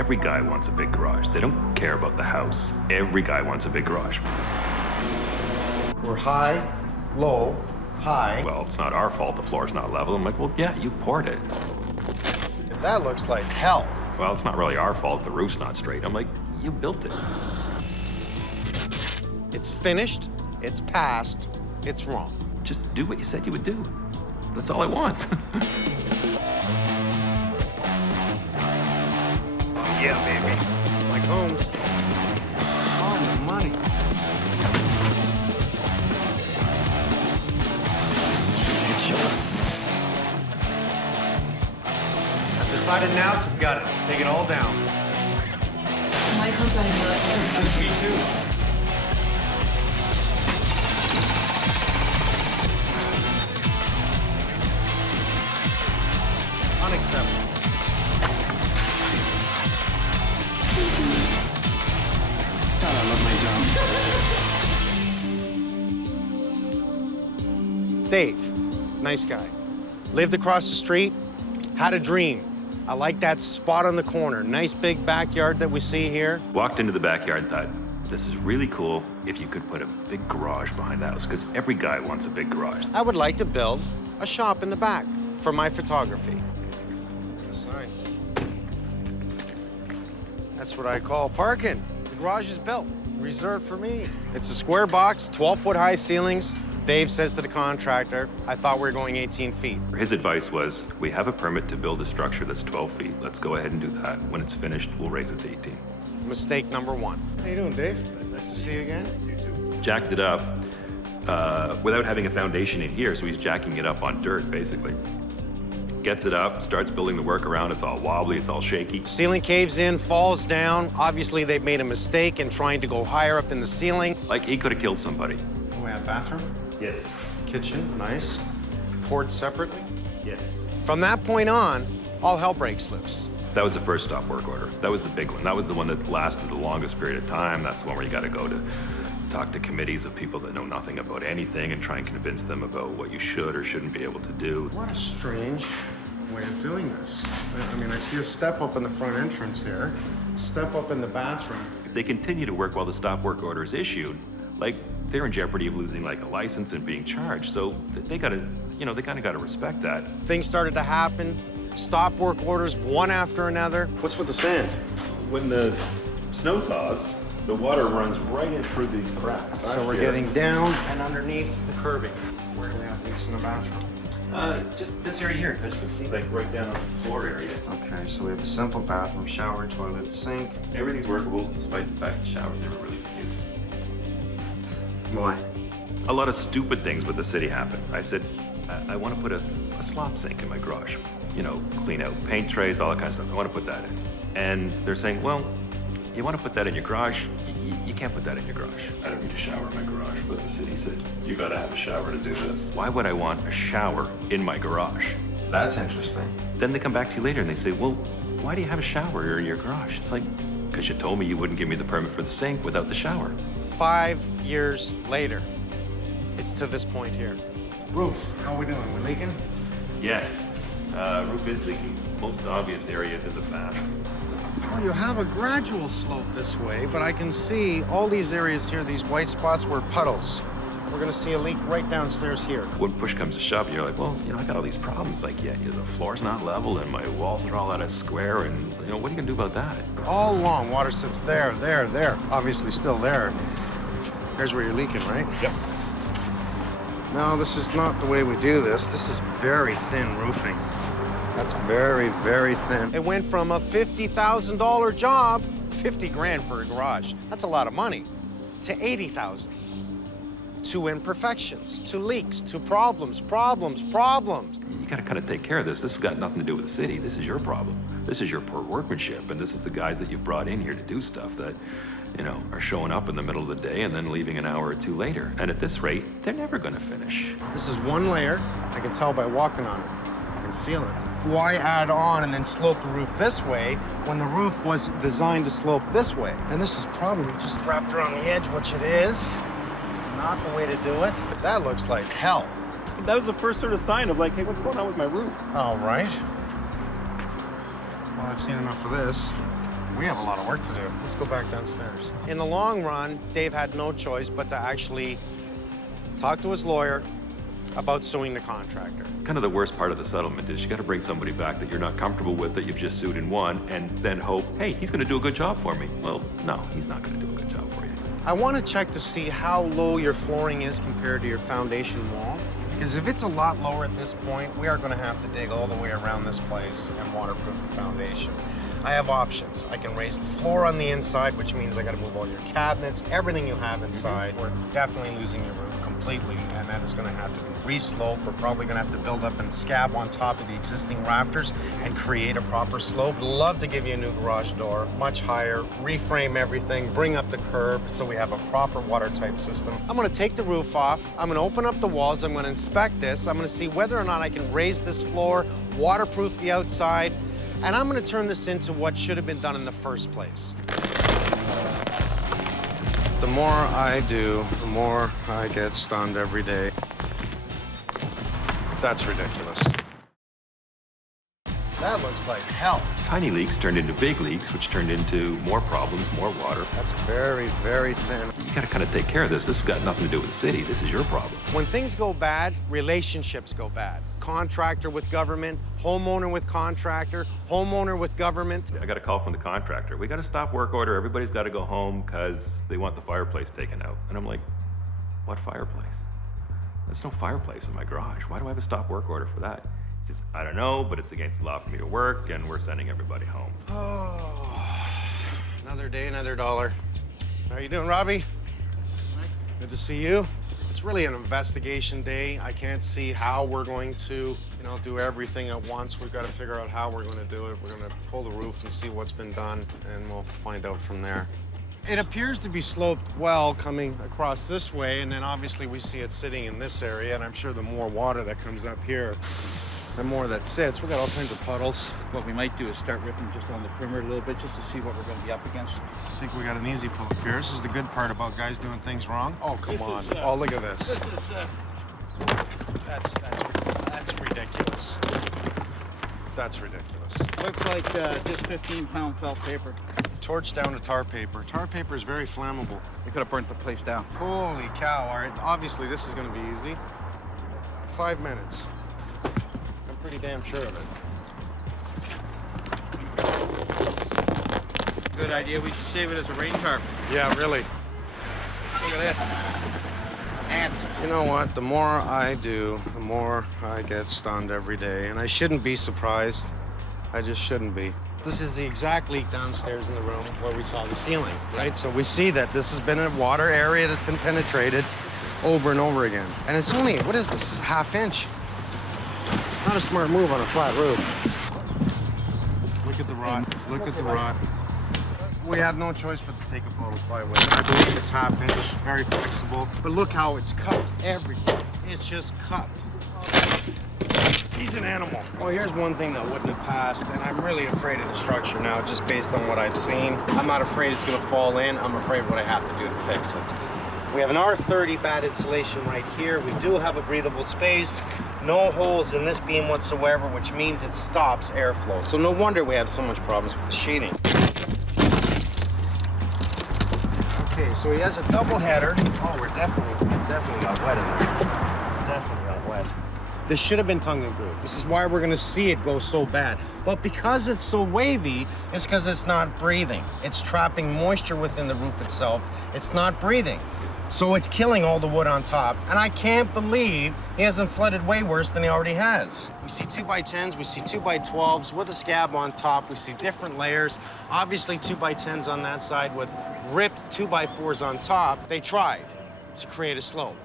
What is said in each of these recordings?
every guy wants a big garage. They don't care about the house. Every guy wants a big garage. We're high, low, high. Well, it's not our fault the floor's not level. I'm like, well, yeah, you poured it. That looks like hell. Well, it's not really our fault the roof's not straight. I'm like, you built it. It's finished, it's passed, it's wrong. Just do what you said you would do. That's all I want. Yeah, baby. Like Holmes. Oh, the money. This is ridiculous. I've decided now to gut it. Take it all down. My comes out of Me too. Unacceptable. God, I love my job. Dave, nice guy. Lived across the street, had a dream. I like that spot on the corner. Nice big backyard that we see here. Walked into the backyard and thought, this is really cool if you could put a big garage behind the house, because every guy wants a big garage. I would like to build a shop in the back for my photography. The sign. That's what I call parking. The garage is built, reserved for me. It's a square box, 12-foot high ceilings. Dave says to the contractor, I thought we were going 18 feet. His advice was, we have a permit to build a structure that's 12 feet. Let's go ahead and do that. When it's finished, we'll raise it to 18. Mistake number one. How you doing, Dave? Nice to see you again. You too. Jacked it up without having a foundation in here, so he's jacking it up on dirt, basically. Gets it up, starts building the work around. It's all wobbly, it's all shaky. Ceiling caves in, falls down. Obviously, they've made a mistake in trying to go higher up in the ceiling. Like, he could have killed somebody. Oh, we have bathroom? Yes. Kitchen, nice. Poured separately. Yes. From that point on, all hell breaks loose. That was the first stop work order. That was the big one. That was the one that lasted the longest period of time. That's the one where you got to go to talk to committees of people that know nothing about anything and try and convince them about what you should or shouldn't be able to do. What a strange way of doing this. I mean, I see a step up in the front entrance here, step up in the bathroom. If they continue to work while the stop work order is issued, like, they're in jeopardy of losing, like, a license and being charged. So they gotta, you know, they kind of got to respect that. Things started to happen, stop work orders one after another. What's with the sand? When the snow thaws, the water runs right in through these cracks. So we're getting down and underneath the curbing. Where do we have leaks in the bathroom? Just this area here, as you can see, like right down on the floor area. Okay, so we have a simple bathroom, shower, toilet, sink. Everything's workable, despite the fact the shower's never really been used. Why? A lot of stupid things with the city happened. I said, I want to put a slop sink in my garage. You know, clean out paint trays, all that kind of stuff. I want to put that in. And they're saying, well, you want to put that in your garage? You can't put that in your garage. I don't need a shower in my garage, but the city said, you got to have a shower to do this. Why would I want a shower in my garage? That's interesting. Then they come back to you later and they say, well, why do you have a shower in your garage? It's like, because you told me you wouldn't give me the permit for the sink without the shower. 5 years later, it's to this point here. Roof, how are we doing? We leaking? Yes, roof is leaking. Most obvious areas in the back. Well, you have a gradual slope this way, but I can see all these areas here, these white spots were puddles. We're gonna see a leak right downstairs here. When push comes to shove, you're like, well, you know, I got all these problems. Like, yeah, the floor's not level and my walls are all out of square, and, you know, what are you gonna do about that? All along, water sits there, there, there. Obviously still there. Here's where you're leaking, right? Yep. No, this is not the way we do this. This is very thin roofing. That's very, very thin. It went from a $50,000 job, 50 grand for a garage. That's a lot of money, to 80,000. To imperfections, to leaks, to problems. You gotta kind of take care of this. This has got nothing to do with the city. This is your problem. This is your poor workmanship, and this is the guys that you've brought in here to do stuff that, you know, are showing up in the middle of the day and then leaving an hour or two later. And at this rate, they're never gonna finish. This is one layer. I can tell by walking on it. I can feel it. Why add on and then slope the roof this way when the roof was designed to slope this way? And this is probably just wrapped around the edge, which it is. It's not the way to do it. That looks like hell. That was the first sort of sign of like, hey, what's going on with my roof? All right. Well, I've seen enough of this. We have a lot of work to do. Let's go back downstairs. In the long run, Dave had no choice but to actually talk to his lawyer about suing the contractor. Kind of the worst part of the settlement is you got to bring somebody back that you're not comfortable with, that you've just sued and won, and then hope, hey, he's going to do a good job for me. Well, no, he's not going to do a good job for you. I want to check to see how low your flooring is compared to your foundation wall. Because if it's a lot lower at this point, we are going to have to dig all the way around this place and waterproof the foundation. I have options. I can raise the floor on the inside, which means I got to move all your cabinets, everything you have inside. We're definitely losing your roof completely, and that is going to have to be re-sloped. We're probably going to have to build up a scab on top of the existing rafters and create a proper slope. Love to give you a new garage door, much higher, reframe everything, bring up the curb so we have a proper watertight system. I'm going to take the roof off. I'm going to open up the walls. I'm going to inspect this. I'm going to see whether or not I can raise this floor, waterproof the outside, and I'm going to turn this into what should have been done in the first place. The more I do, the more I get stunned every day. That's ridiculous. That looks like hell. Tiny leaks turned into big leaks, which turned into more problems, more water. That's very, very thin. You got to kind of take care of this. This has got nothing to do with the city. This is your problem. When things go bad, relationships go bad. Contractor with government, homeowner with contractor, homeowner with government. I got a call from the contractor. We got to stop work order. Everybody's got to go home because they want the fireplace taken out. And I'm like, what fireplace? There's no fireplace in my garage. Why do I have a stop work order for that? He says, I don't know, but it's against the law for me to work, and we're sending everybody home. Oh, another day, another dollar. How you doing, Robbie? Good to see you. It's really an investigation day. I can't see how we're going to, do everything at once. We've got to figure out how we're going to do it. We're going to pull the roof and see what's been done, and we'll find out from there. It appears to be sloped well coming across this way, and then obviously we see it sitting in this area, and I'm sure the more water that comes up here, the more that sits. We got all kinds of puddles. What we might do is start ripping just on the perimeter a little bit, just to see what we're going to be up against. I think we got an easy pull up here. This is the good part about guys doing things wrong. Oh, come on. Oh, look at this. That's ridiculous. That's ridiculous. Looks like just 15-pound felt paper. Torch down to tar paper. Tar paper is very flammable. We could have burnt the place down. Holy cow. All right, obviously this is going to be easy. 5 minutes. I'm pretty damn sure of it. Good idea. We should save it as a rain carpet. Yeah, really. Look at this. Ants. You know what? The more I do, the more I get stunned every day. And I shouldn't be surprised. I just shouldn't be. This is the exact leak downstairs in the room where we saw the ceiling, right? So we see that this has been a water area that's been penetrated over and over again. And it's only, what is this, ½ inch? Not a smart move on a flat roof. Look at the rot, look at the rot. We have no choice but to take a photo plywood. I believe it's ½ inch, very flexible. But look how it's cut everything. It's just cut. He's an animal. Well, here's one thing that wouldn't have passed, and I'm really afraid of the structure now, just based on what I've seen. I'm not afraid it's gonna fall in. I'm afraid what I have to do to fix it. We have an R30 bad insulation right here. We do have a breathable space. No holes in this beam whatsoever, which means it stops airflow. So no wonder we have so much problems with the sheeting. Okay, so he has a double header. Oh, we're definitely got wet in there. Definitely got wet. This should have been tongue and groove. This is why we're gonna see it go so bad. But because it's so wavy, it's because it's not breathing. It's trapping moisture within the roof itself. It's not breathing. So it's killing all the wood on top. And I can't believe he hasn't flooded way worse than he already has. We see 2x10s, we see 2x12s with a scab on top. We see different layers. Obviously 2x10s on that side with ripped 2x4s on top. They tried to create a slope.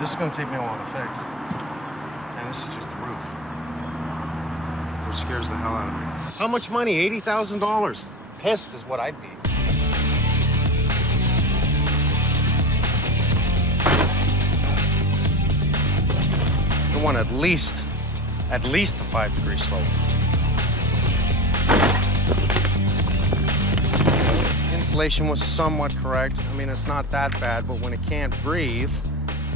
This is gonna take me a while to fix. And this is just the roof, which scares the hell out of me. How much money? $80,000. Pissed is what I'd be. I want at least a 5-degree slope. Insulation was somewhat correct. I mean, it's not that bad, but when it can't breathe,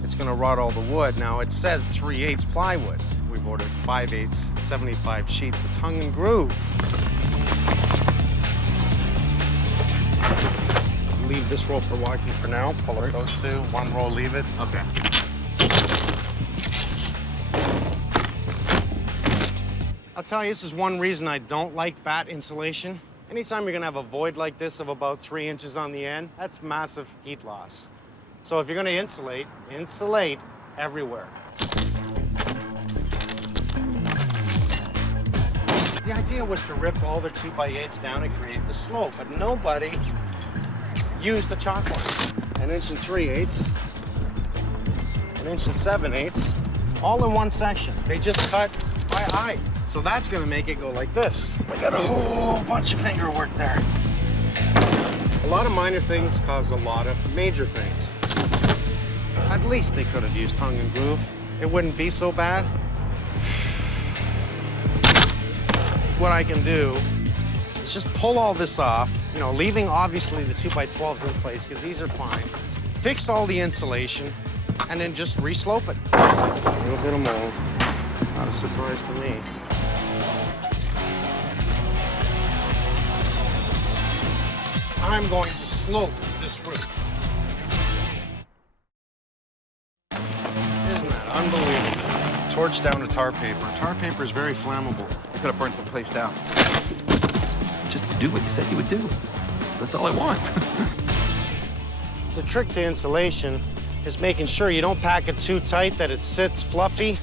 it's gonna rot all the wood. Now, it says 3/8 plywood. We've ordered 5/8, 75 sheets of tongue and groove. leave this row for walking for now. Pull up those two. One row, leave it. Okay. I'll tell you, this is one reason I don't like bat insulation. Anytime you're gonna have a void like this of about 3 inches on the end, that's massive heat loss. So if you're gonna insulate, insulate everywhere. The idea was to rip all their 2x8s down and create the slope, but nobody used the chalk line. 1 3/8, 1 7/8, all in one section. They just cut by eye. So that's gonna make it go like this. We got a whole bunch of finger work there. A lot of minor things cause a lot of major things. At least they could have used tongue and groove. It wouldn't be so bad. What I can do is just pull all this off, you know, leaving obviously the 2x12s in place because these are fine. Fix all the insulation and then just re-slope it. A little bit of mold. Not a surprise to me. I'm going to slope this roof. Isn't that unbelievable? Torch down to tar paper. Tar paper is very flammable. You could have burnt the place down. Just do what you said you would do. That's all I want. The trick to insulation is making sure you don't pack it too tight that it sits fluffy.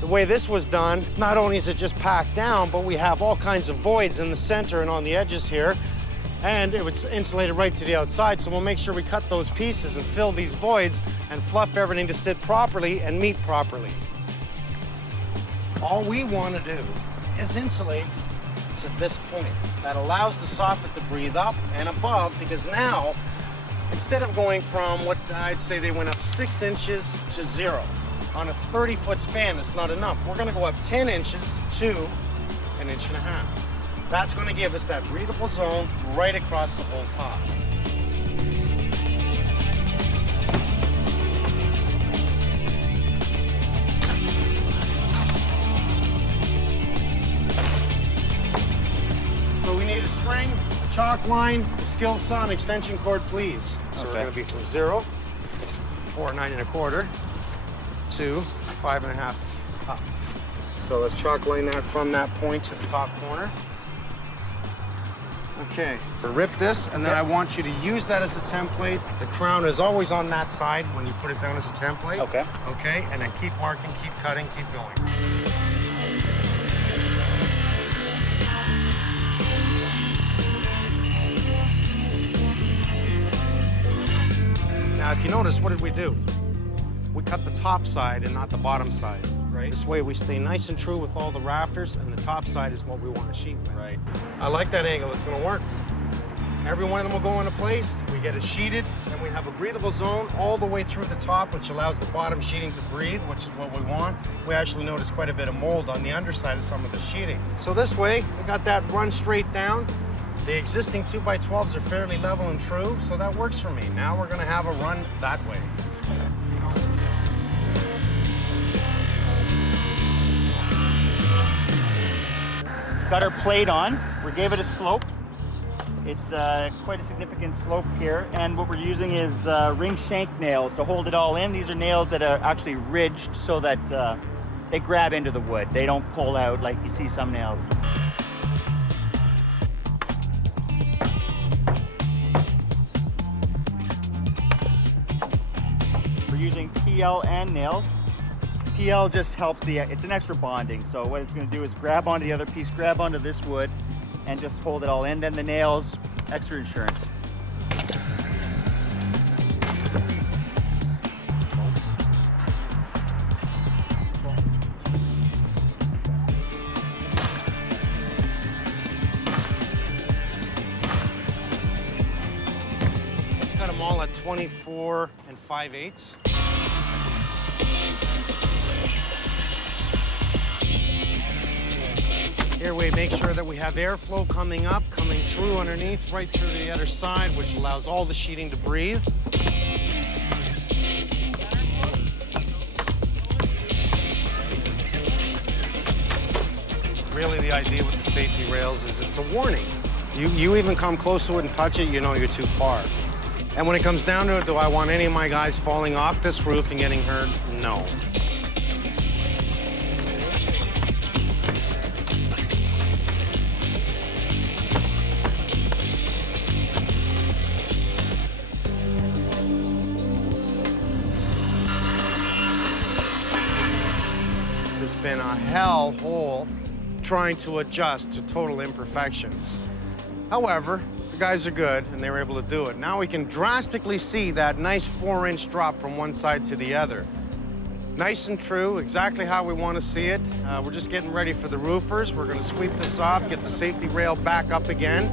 The way this was done, not only is it just packed down, but we have all kinds of voids in the center and on the edges here. And it was insulated right to the outside, so we'll make sure we cut those pieces and fill these voids and fluff everything to sit properly and meet properly. All we want to do is insulate to this point. That allows the soffit to breathe up and above, because now, instead of going from what I'd say they went up 6 inches to 0, on a 30-foot span, it's not enough. We're gonna go up 10 inches to 1.5 inches. That's gonna give us that breathable zone right across the whole top. So we need a string, a chalk line, a skill saw, and extension cord, please. So we're gonna be from 0, 4 9 1/4, to 5 1/2 up. So let's chalk line that from that point to the top corner. Okay, so rip this, and then I want you to use that as a template. The crown is always on that side when you put it down as a template. Okay. Okay, and then keep marking, keep cutting, keep going. Now, if you notice, what did we do? We cut the top side and not the bottom side. Right. This way we stay nice and true with all the rafters, and the top side is what we want to sheet with. Right. I like that angle, it's gonna work. Every one of them will go into place, we get it sheeted, and we have a breathable zone all the way through the top, which allows the bottom sheeting to breathe, which is what we want. We actually notice quite a bit of mold on the underside of some of the sheeting. So this way, we got that run straight down. The existing 2x12s are fairly level and true, so that works for me. Now we're gonna have a run that way. Got our plate on. We gave it a slope. It's quite a significant slope here. And what we're using is ring shank nails to hold it all in. These are nails that are actually ridged so that they grab into the wood. They don't pull out like you see some nails. We're using PL and nails. PL just helps it's an extra bonding. So what it's gonna do is grab onto the other piece, grab onto this wood, and just hold it all in. Then the nails, extra insurance. Let's cut them all at 24 5/8. Here we make sure that we have airflow coming up, coming through underneath, right through to the other side, which allows all the sheeting to breathe. Really the idea with the safety rails is it's a warning. You even come close to it and touch it, you know you're too far. And when it comes down to it, do I want any of my guys falling off this roof and getting hurt? No. It's been a hell hole trying to adjust to total imperfections. However, the guys are good and they were able to do it. Now we can drastically see that nice 4-inch drop from one side to the other. Nice and true, exactly how we want to see it. We're just getting ready for the roofers. We're going to sweep this off, get the safety rail back up again.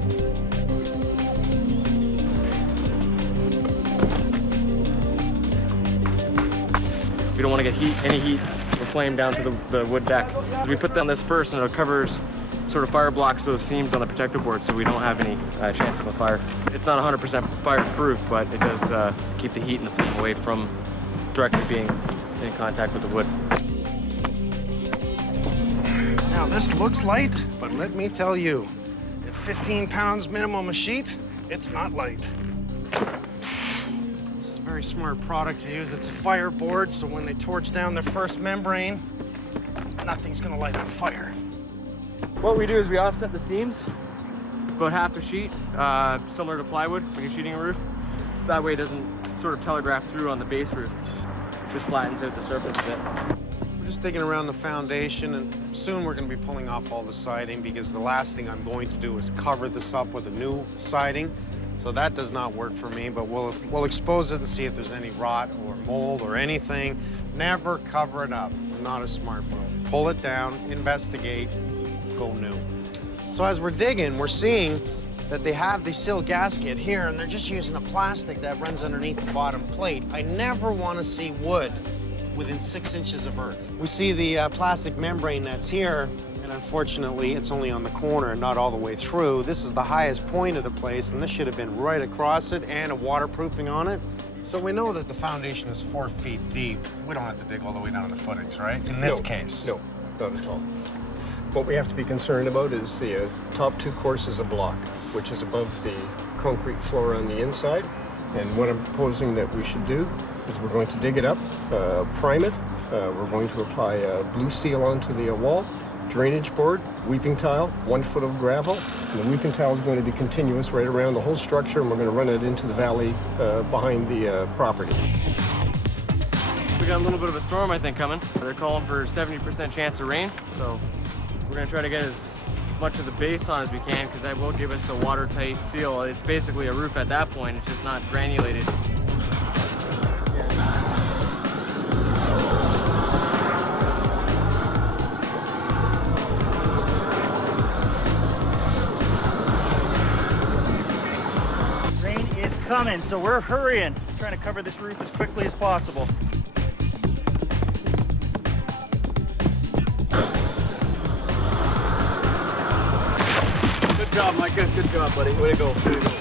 We don't want to get any heat or flame down to the wood deck. We put down this first and it covers sort of fire blocks those seams on the protective board so we don't have any chance of a fire. It's not 100% fireproof, but it does keep the heat and the flame away from directly being in contact with the wood. Now this looks light, but let me tell you, at 15 pounds minimum a sheet, it's not light. This is a very smart product to use. It's a fireboard, so when they torch down their first membrane, nothing's gonna light on fire. What we do is we offset the seams about half a sheet, similar to plywood when you're sheeting a roof. That way it doesn't sort of telegraph through on the base roof. Just flattens out the surface a bit. We're just digging around the foundation, and soon we're gonna be pulling off all the siding because the last thing I'm going to do is cover this up with a new siding. So that does not work for me, but we'll expose it and see if there's any rot or mold or anything. Never cover it up. Not a smart move. Pull it down, investigate, go new. So as we're digging, we're seeing that they have the sill gasket here, and they're just using a plastic that runs underneath the bottom plate. I never want to see wood within 6 inches of earth. We see the plastic membrane that's here, and unfortunately, it's only on the corner and not all the way through. This is the highest point of the place, and this should have been right across it and a waterproofing on it. So we know that the foundation is 4 feet deep. We don't have to dig all the way down to the footings, right? In this case. No, not at all. What we have to be concerned about is the top 2 courses of block, which is above the concrete floor on the inside. And what I'm proposing that we should do is we're going to dig it up, prime it. We're going to apply a blue seal onto the wall, drainage board, weeping tile, 1 foot of gravel. And the weeping tile is going to be continuous right around the whole structure, and we're going to run it into the valley behind the property. We got a little bit of a storm, I think, coming. They're calling for 70% chance of rain, so we're gonna try to get as much of the base on as we can because that will give us a watertight seal. It's basically a roof at that point, it's just not granulated. Rain is coming, so we're hurrying, trying to cover this roof as quickly as possible. Good job, Mike. Good job, buddy. Way to go. Way to go.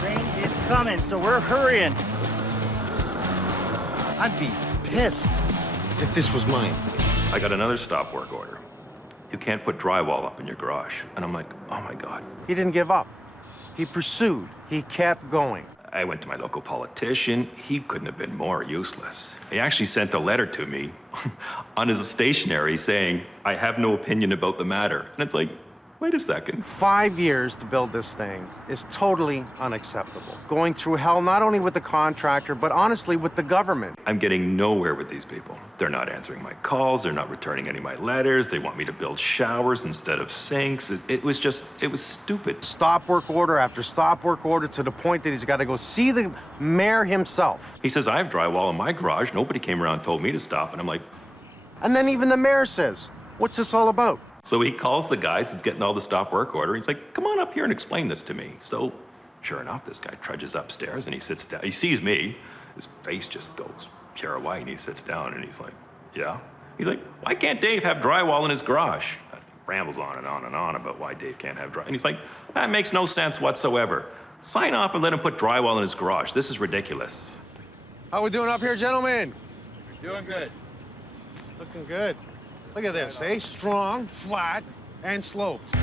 Rain is coming, so we're hurrying. I'd be pissed if this was mine. I got another stop work order. You can't put drywall up in your garage. And I'm like, oh my God. He didn't give up. He pursued. He kept going. I went to my local politician. He couldn't have been more useless. He actually sent a letter to me on his stationery saying, I have no opinion about the matter. And it's like, wait a second. 5 years to build this thing is totally unacceptable. Going through hell not only with the contractor, but honestly with the government. I'm getting nowhere with these people. They're not answering my calls. They're not returning any of my letters. They want me to build showers instead of sinks. It was stupid. Stop work order after stop work order to the point that he's got to go see the mayor himself. He says, I have drywall in my garage. Nobody came around and told me to stop. And I'm like, And then even the mayor says, what's this all about? so he calls the guys that's getting all the stop work order. He's like, come on up here and explain this to me. So sure enough, this guy trudges upstairs and he sits down. He sees me. His face just goes pure white and he sits down and he's like, yeah? He's like, why can't Dave have drywall in his garage? Rambles on and on and on about why Dave can't have drywall. And he's like, that makes no sense whatsoever. Sign off and let him put drywall in his garage. This is ridiculous. How we doing up here, gentlemen? Doing good. Looking good. Look at this, eh? Strong, flat, and sloped.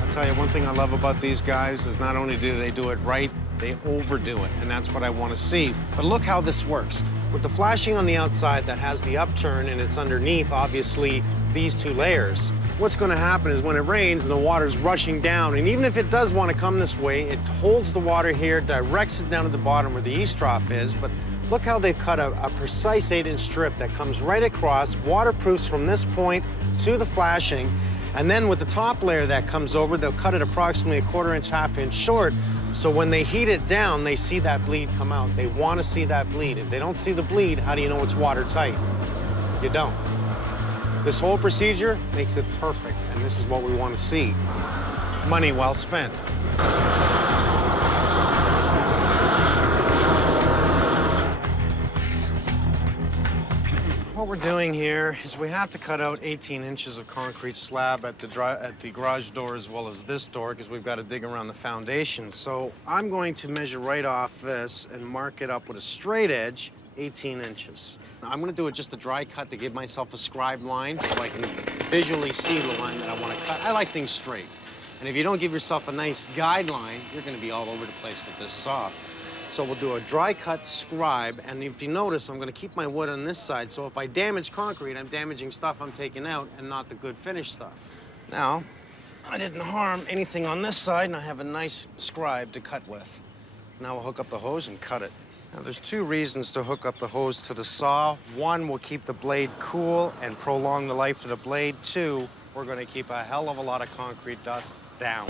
I'll tell you, one thing I love about these guys is not only do they do it right, they overdo it, and that's what I want to see. But look how this works. With the flashing on the outside that has the upturn and it's underneath, obviously, these two layers, what's going to happen is when it rains and the water's rushing down, and even if it does want to come this way, it holds the water here, directs it down to the bottom where the east trough is. But look how they've cut a precise 8-inch strip that comes right across, waterproofs from this point to the flashing, and then with the top layer that comes over, they'll cut it approximately 1/4 inch, 1/2 inch short. So when they heat it down, they see that bleed come out. They want to see that bleed. If they don't see the bleed, how do you know it's watertight? You don't. This whole procedure makes it perfect, and this is what we want to see. Money well spent. What we're doing here is we have to cut out 18 inches of concrete slab at the garage door as well as this door because we've got to dig around the foundation. So I'm going to measure right off this and mark it up with a straight edge, 18 inches. Now, I'm going to do it just a dry cut to give myself a scribe line so I can visually see the line that I want to cut. I like things straight. And if you don't give yourself a nice guideline, you're going to be all over the place with this saw. So we'll do a dry cut scribe, and if you notice, I'm going to keep my wood on this side, so if I damage concrete, I'm damaging stuff I'm taking out and not the good finished stuff. Now, I didn't harm anything on this side, and I have a nice scribe to cut with. Now we'll hook up the hose and cut it. Now, there's two reasons to hook up the hose to the saw. One, will keep the blade cool and prolong the life of the blade. Two, we're going to keep a hell of a lot of concrete dust down.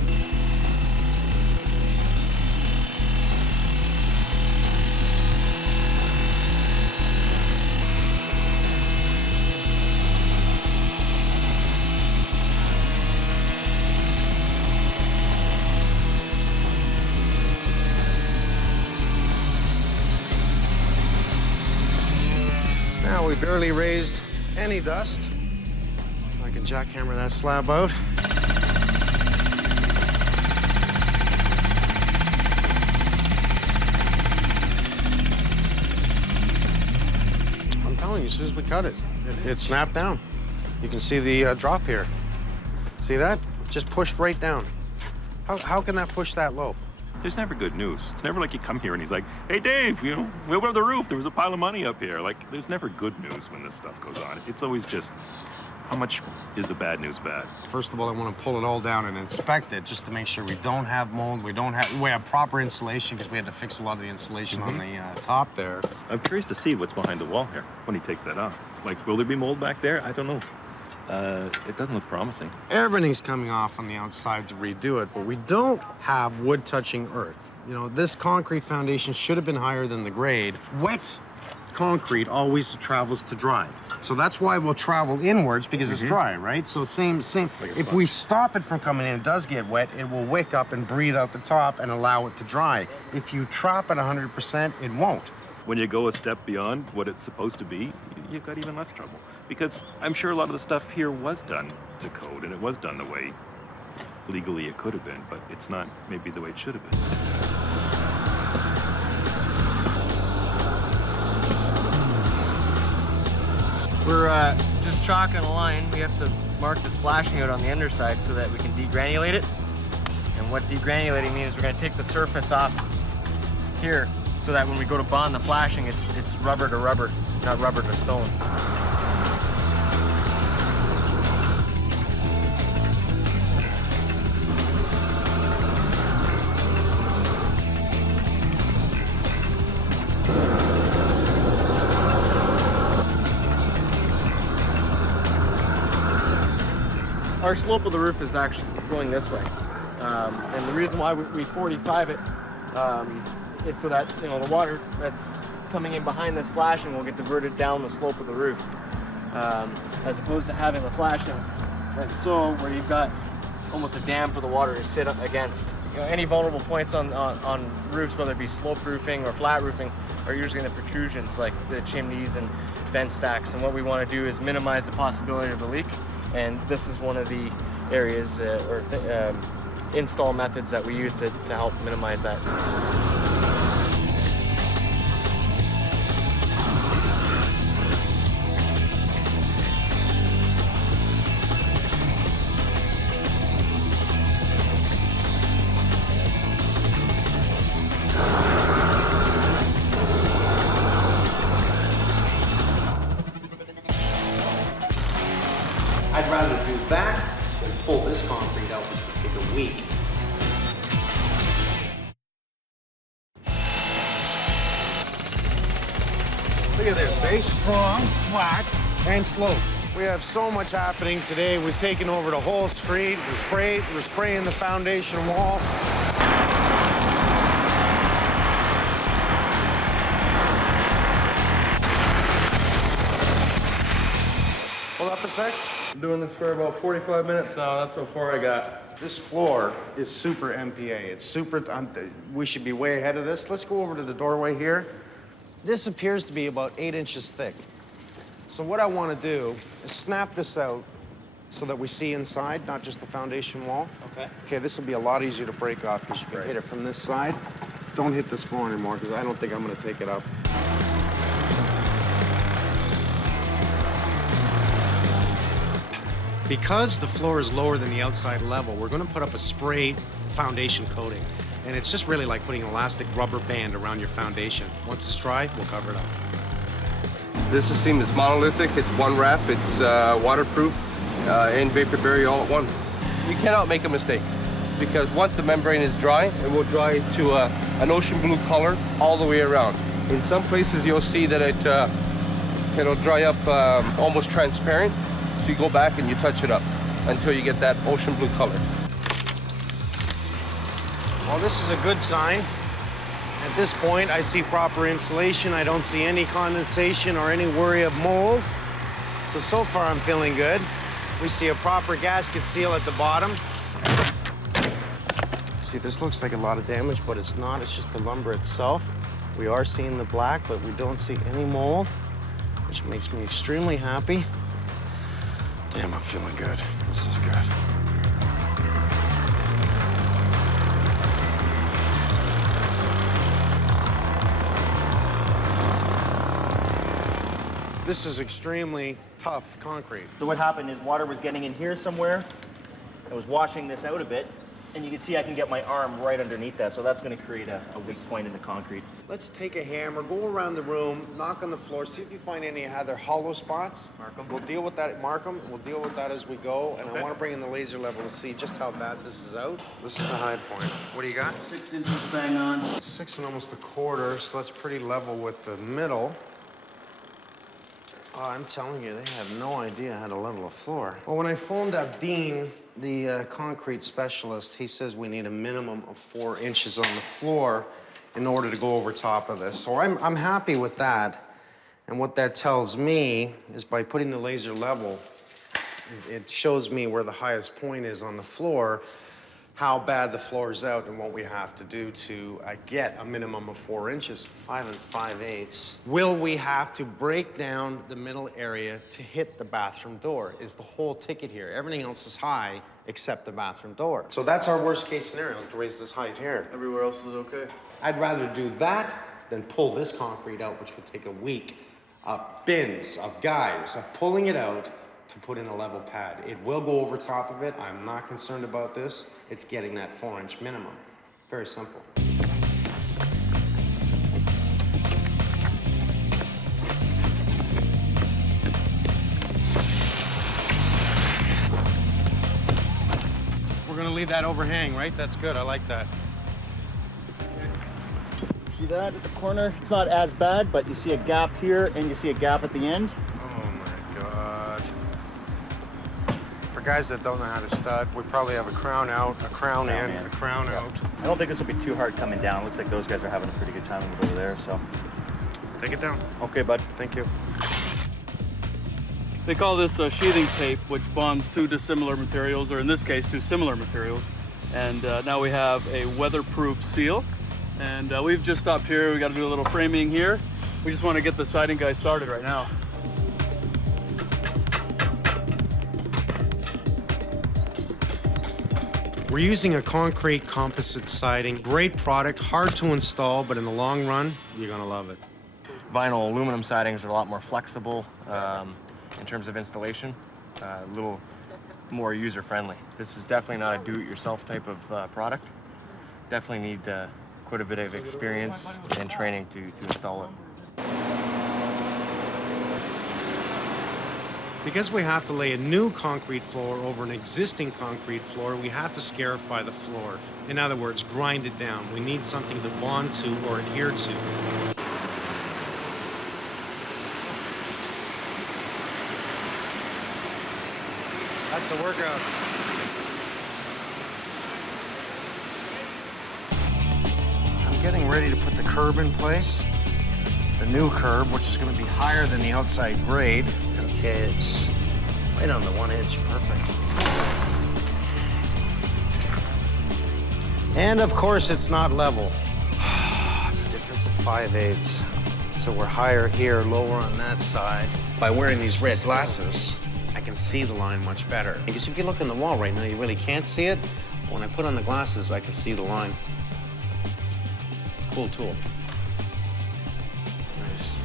Now we barely raised any dust. I can jackhammer that slab out. I'm telling you, as soon as we cut it, it snapped down. You can see the drop here. See that? Just pushed right down. How can that push that low? There's never good news. It's never like you come here and he's like, hey, Dave, you know, we went over the roof. There was a pile of money up here. Like, there's never good news when this stuff goes on. It's always just, how much is the bad news bad? First of all, I want to pull it all down and inspect it just to make sure we don't have mold, we have proper insulation because we had to fix a lot of the insulation on the top there. I'm curious to see what's behind the wall here when he takes that off. Like, will there be mold back there? I don't know. It doesn't look promising. Everything's coming off on the outside to redo it, but we don't have wood touching earth. You know, this concrete foundation should have been higher than the grade. Wet concrete always travels to dry. So that's why we'll travel inwards because it's dry, right? So same. If we stop it from coming in, it does get wet, it will wick up and breathe out the top and allow it to dry. If you trap it 100%, it won't. When you go a step beyond what it's supposed to be, you've got even less trouble. Because I'm sure a lot of the stuff here was done to code, and it was done the way legally it could have been, but it's not maybe the way it should have been. We're just chalking a line. We have to mark the splashing out on the underside so that we can degranulate it. And what degranulating means, we're going to take the surface off here so that when we go to bond the flashing, it's rubber to rubber, not rubber to stone. Our slope of the roof is actually going this way. And the reason why we 45 it is so that, you know, the water that's coming in behind this flashing will get diverted down the slope of the roof, as opposed to having the flashing like so, where you've got almost a dam for the water to sit up against. You know, any vulnerable points on roofs, whether it be slope roofing or flat roofing, are usually in the protrusions like the chimneys and vent stacks. And what we want to do is minimize the possibility of a leak. And this is one of the areas or install methods that we use to help minimize that. at this, eh? Strong, flat, and sloped. We have so much happening today. We've taken over the whole street. We're spraying the foundation wall. Hold up a sec. I'm doing this for about 45 minutes now. That's how far I got. This floor is super MPA. It's super, we should be way ahead of this. Let's go over to the doorway here. This appears to be about 8 inches thick. So what I want to do is snap this out so that we see inside, not just the foundation wall. Okay. Okay, this will be a lot easier to break off because you can hit it from this side. Don't hit this floor anymore because I don't think I'm going to take it up. Because the floor is lower than the outside level, we're going to put up a spray foundation coating. And it's just really like putting an elastic rubber band around your foundation. Once it's dry, we'll cover it up. This system is monolithic, it's one wrap, it's waterproof, and vapor barrier all at once. You cannot make a mistake because once the membrane is dry, it will dry to an ocean blue color all the way around. In some places you'll see that it'll dry up almost transparent, so you go back and you touch it up until you get that ocean blue color. Well, this is a good sign. At this point, I see proper insulation. I don't see any condensation or any worry of mold. So far I'm feeling good. We see a proper gasket seal at the bottom. See, this looks like a lot of damage, but it's not. It's just the lumber itself. We are seeing the black, but we don't see any mold, which makes me extremely happy. Damn, I'm feeling good. This is good. This is extremely tough concrete. So what happened is water was getting in here somewhere. I was washing this out a bit, and you can see I can get my arm right underneath that, so that's going to create a weak point in the concrete. Let's take a hammer, go around the room, knock on the floor, see if you find any other hollow spots. Mark 'em. We'll deal with that, mark them, we'll deal with that as we go, and I want to bring in the laser level to see just how bad this is out. This is the high point. What do you got? 6 inches bang on. 6 and almost a quarter, so that's pretty level with the middle. Oh, I'm telling you, they have no idea how to level a floor. Well, when I phoned up Dean, the concrete specialist, he says we need a minimum of 4 inches on the floor in order to go over top of this. So I'm happy with that. And what that tells me is by putting the laser level, it shows me where the highest point is on the floor, how bad the floor is out and what we have to do to get a minimum of 4 inches. 5 5/8. Will we have to break down the middle area to hit the bathroom door is the whole ticket here. Everything else is high except the bathroom door. So that's our worst case scenario, is to raise this height here. Everywhere else is okay. I'd rather do that than pull this concrete out, which would take a week. Bins of guys pulling it out to put in a level pad. It will go over top of it. I'm not concerned about this. It's getting that 4-inch minimum. Very simple. We're gonna leave that overhang, right? That's good, I like that. See that at the corner? It's not as bad, but you see a gap here and you see a gap at the end. Oh my God. For guys that don't know how to stud, we probably have a crown out, a crown in, a crown out. I don't think this will be too hard coming down. Looks like those guys are having a pretty good time over there, so. Take it down. Okay, bud. Thank you. They call this a sheathing tape, which bonds 2 dissimilar materials, or in this case, 2 similar materials. And now we have a weatherproof seal. And we've just stopped here. We got to do a little framing here. We just want to get the siding guy started right now. We're using a concrete composite siding. Great product, hard to install, but in the long run, you're gonna love it. Vinyl aluminum sidings are a lot more flexible in terms of installation, a little more user-friendly. This is definitely not a do-it-yourself type of product. Definitely need quite a bit of experience and training to install it. Because we have to lay a new concrete floor over an existing concrete floor, we have to scarify the floor. In other words, grind it down. We need something to bond to or adhere to. It's a workout. I'm getting ready to put the curb in place. The new curb, which is going to be higher than the outside grade. Okay, it's right on the 1 inch. Perfect. And of course, it's not level. It's a difference of 5/8. So we're higher here, lower on that side. By wearing these red glasses, I can see the line much better. Because if you look in the wall right now, you really can't see it. When I put on the glasses, I can see the line. Cool tool. Nice.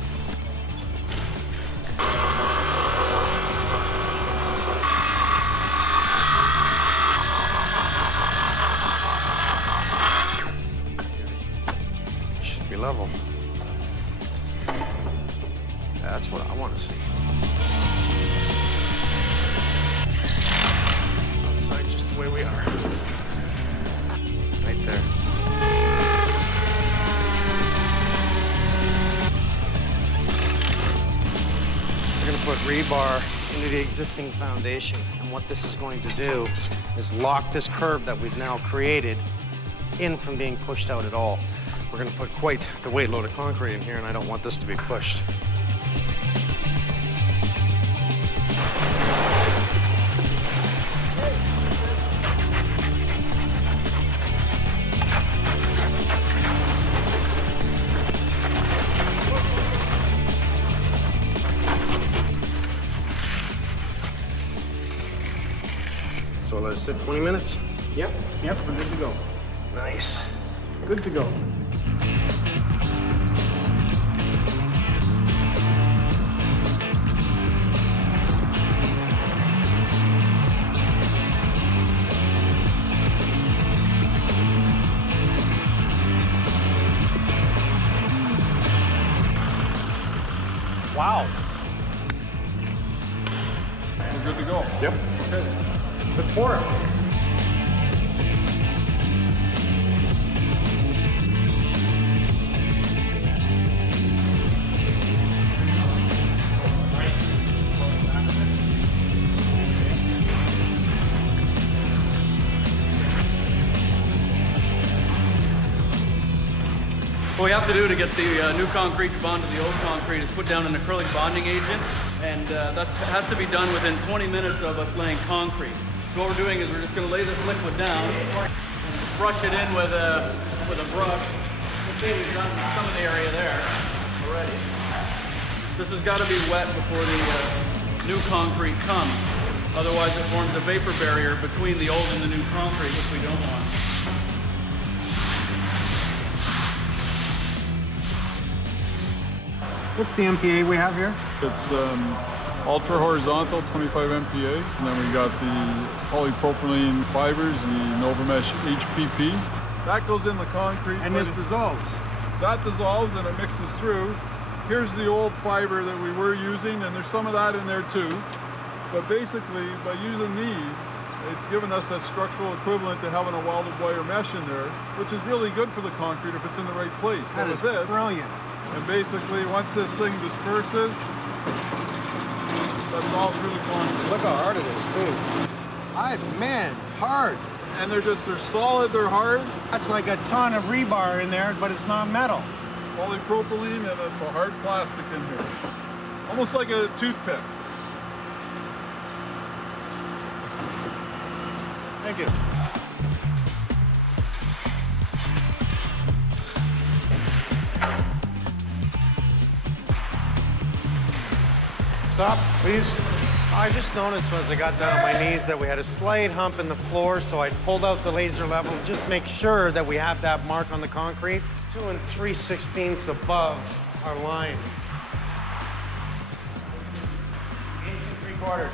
Should be level. That's what I want to see. Outside just the way we are. Right there. We're going to put rebar into the existing foundation. And what this is going to do is lock this curve that we've now created in from being pushed out at all. We're going to put quite the weight load of concrete in here, and I don't want this to be pushed. So let us sit 20 minutes? Yep, we're good to go. Nice. Good to go. Wow. We're good to go. Yep. Okay. Let's pour it. What we have to do to get the new concrete to bond to the old concrete is put down an acrylic bonding agent, and that has to be done within 20 minutes of us laying concrete. So what we're doing is we're just going to lay this liquid down and brush it in with a brush. Okay, we've done some of the area there already. This has got to be wet before the new concrete comes. Otherwise it forms a vapor barrier between the old and the new concrete, which we don't want. What's the MPA we have here? It's ultra horizontal, 25 MPa, and then we got the polypropylene fibers, the Novamesh HPP. That goes in the concrete. And this dissolves. That dissolves and it mixes through. Here's the old fiber that we were using, and there's some of that in there too. But basically, by using these, it's given us that structural equivalent to having a welded wire mesh in there, which is really good for the concrete if it's in the right place. That is brilliant. And basically, once this thing disperses, that's all through the concrete. Look how hard it is, too. Man, hard. And they're solid, they're hard. That's like a ton of rebar in there, but it's not metal. Polypropylene, and it's a hard plastic in here. Almost like a toothpick. Thank you. Stop, please. I just noticed as I got down on my knees that we had a slight hump in the floor, so I pulled out the laser level and just make sure that we have that mark on the concrete. It's 2 3/16 above our line. 8 3/4.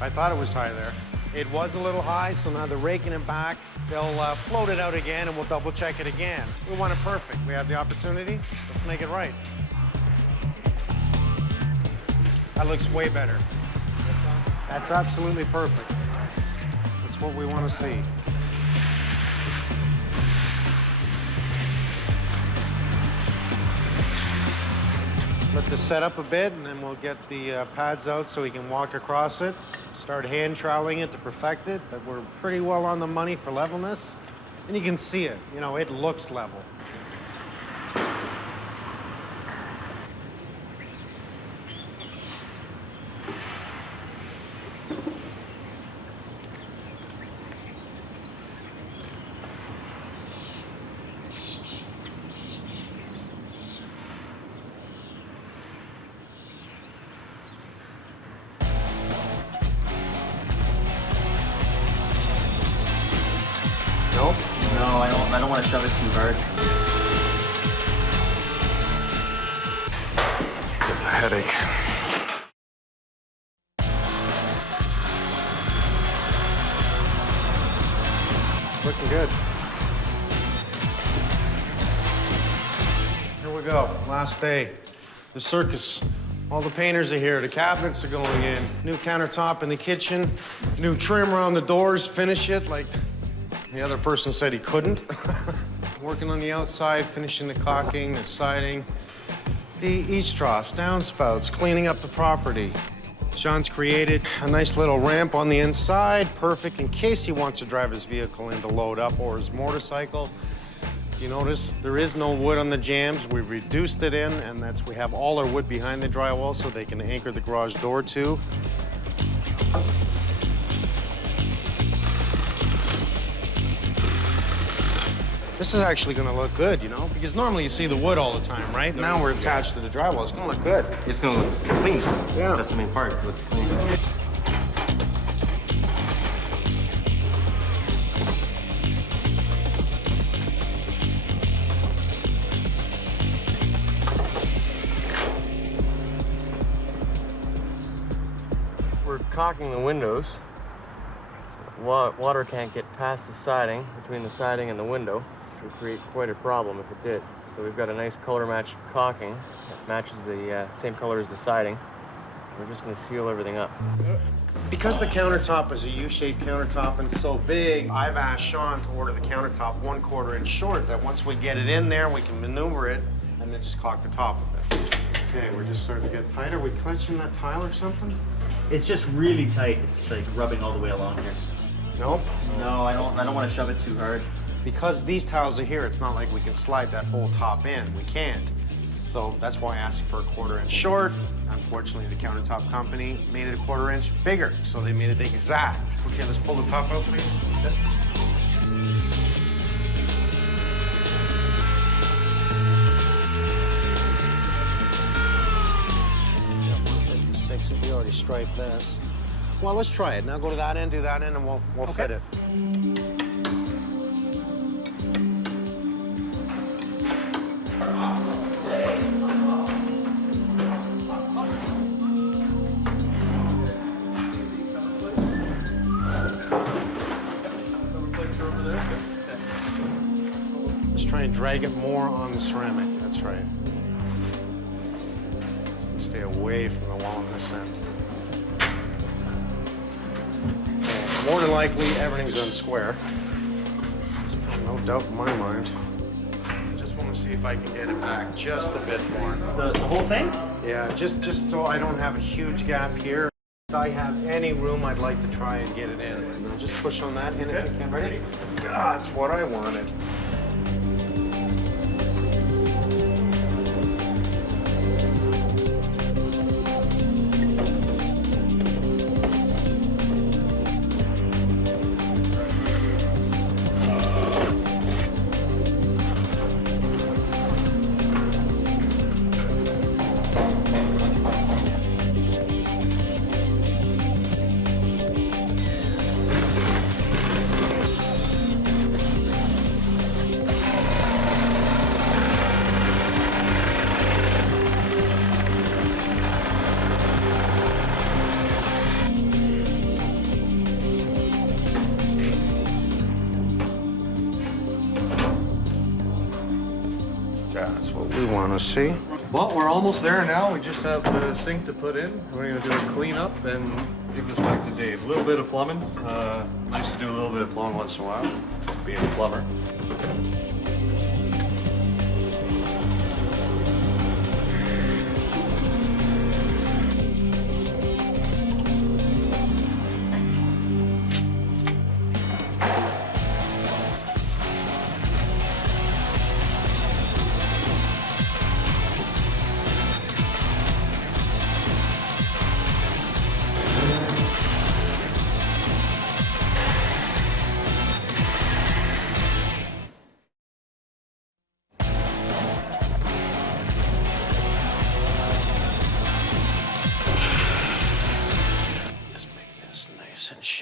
I thought it was high there. It was a little high, so now they're raking it back. They'll float it out again, and we'll double check it again. We want it perfect. We have the opportunity. Let's make it right. That looks way better. That's absolutely perfect. That's what we want to see. Let this set up a bit, and then we'll get the pads out so we can walk across it. start hand troweling it to perfect it, but we're pretty well on the money for levelness. And you can see it, you know, it looks level. Nope. No, I don't want to shove it too hard. Getting a headache. Looking good. Here we go, last day. The circus. All the painters are here, the cabinets are going in. New countertop in the kitchen, new trim around the doors, finish it like the other person said he couldn't. Working on the outside, finishing the caulking, the siding, the eaves troughs, downspouts, cleaning up the property. Sean's created a nice little ramp on the inside, perfect in case he wants to drive his vehicle in to load up or his motorcycle. You notice there is no wood on the jambs. We've reduced it in, and we have all our wood behind the drywall so they can anchor the garage door too. This is actually gonna look good, you know, because normally you see the wood all the time, right? Now we're attached to the drywall. It's gonna look good. It's gonna look clean. Yeah. That's the main part. It looks clean. We're caulking the windows. Water can't get past the siding, between the siding and the window, which would create quite a problem if it did. So we've got a nice color match caulking that matches the same color as the siding. We're just gonna seal everything up. Because the countertop is a U-shaped countertop and so big, I've asked Sean to order the countertop 1/4 inch short, that once we get it in there, we can maneuver it and then just caulk the top of it. Okay, we're just starting to get tight. Are we clenching that tile or something? It's just really tight. It's like rubbing all the way along here. Nope. No, I don't want to shove it too hard. Because these tiles are here, it's not like we can slide that whole top in. We can't. So that's why I asked for a 1/4 inch short. Unfortunately, the countertop company made it a 1/4 inch bigger, so they made it exact. Okay, let's pull the top out, please. We already striped this. Well, let's try it. Now go to that end, do that end, and we'll fit it. Let's try and drag it more on the ceramic. That's right. Stay away from the wall on this end. And more than likely, everything's done square. There's probably no doubt in my mind. I just want to see if I can get it back just a bit more. The whole thing? Yeah, just so I don't have a huge gap here. If I have any room, I'd like to try and get it in. Now just push on that in if you can. Ready? That's what I wanted. That's what we want to see. Well, we're almost there now. We just have the sink to put in. We're gonna do a cleanup and give this back to Dave. A little bit of plumbing. Nice to do a little bit of plumbing once in a while, being a plumber.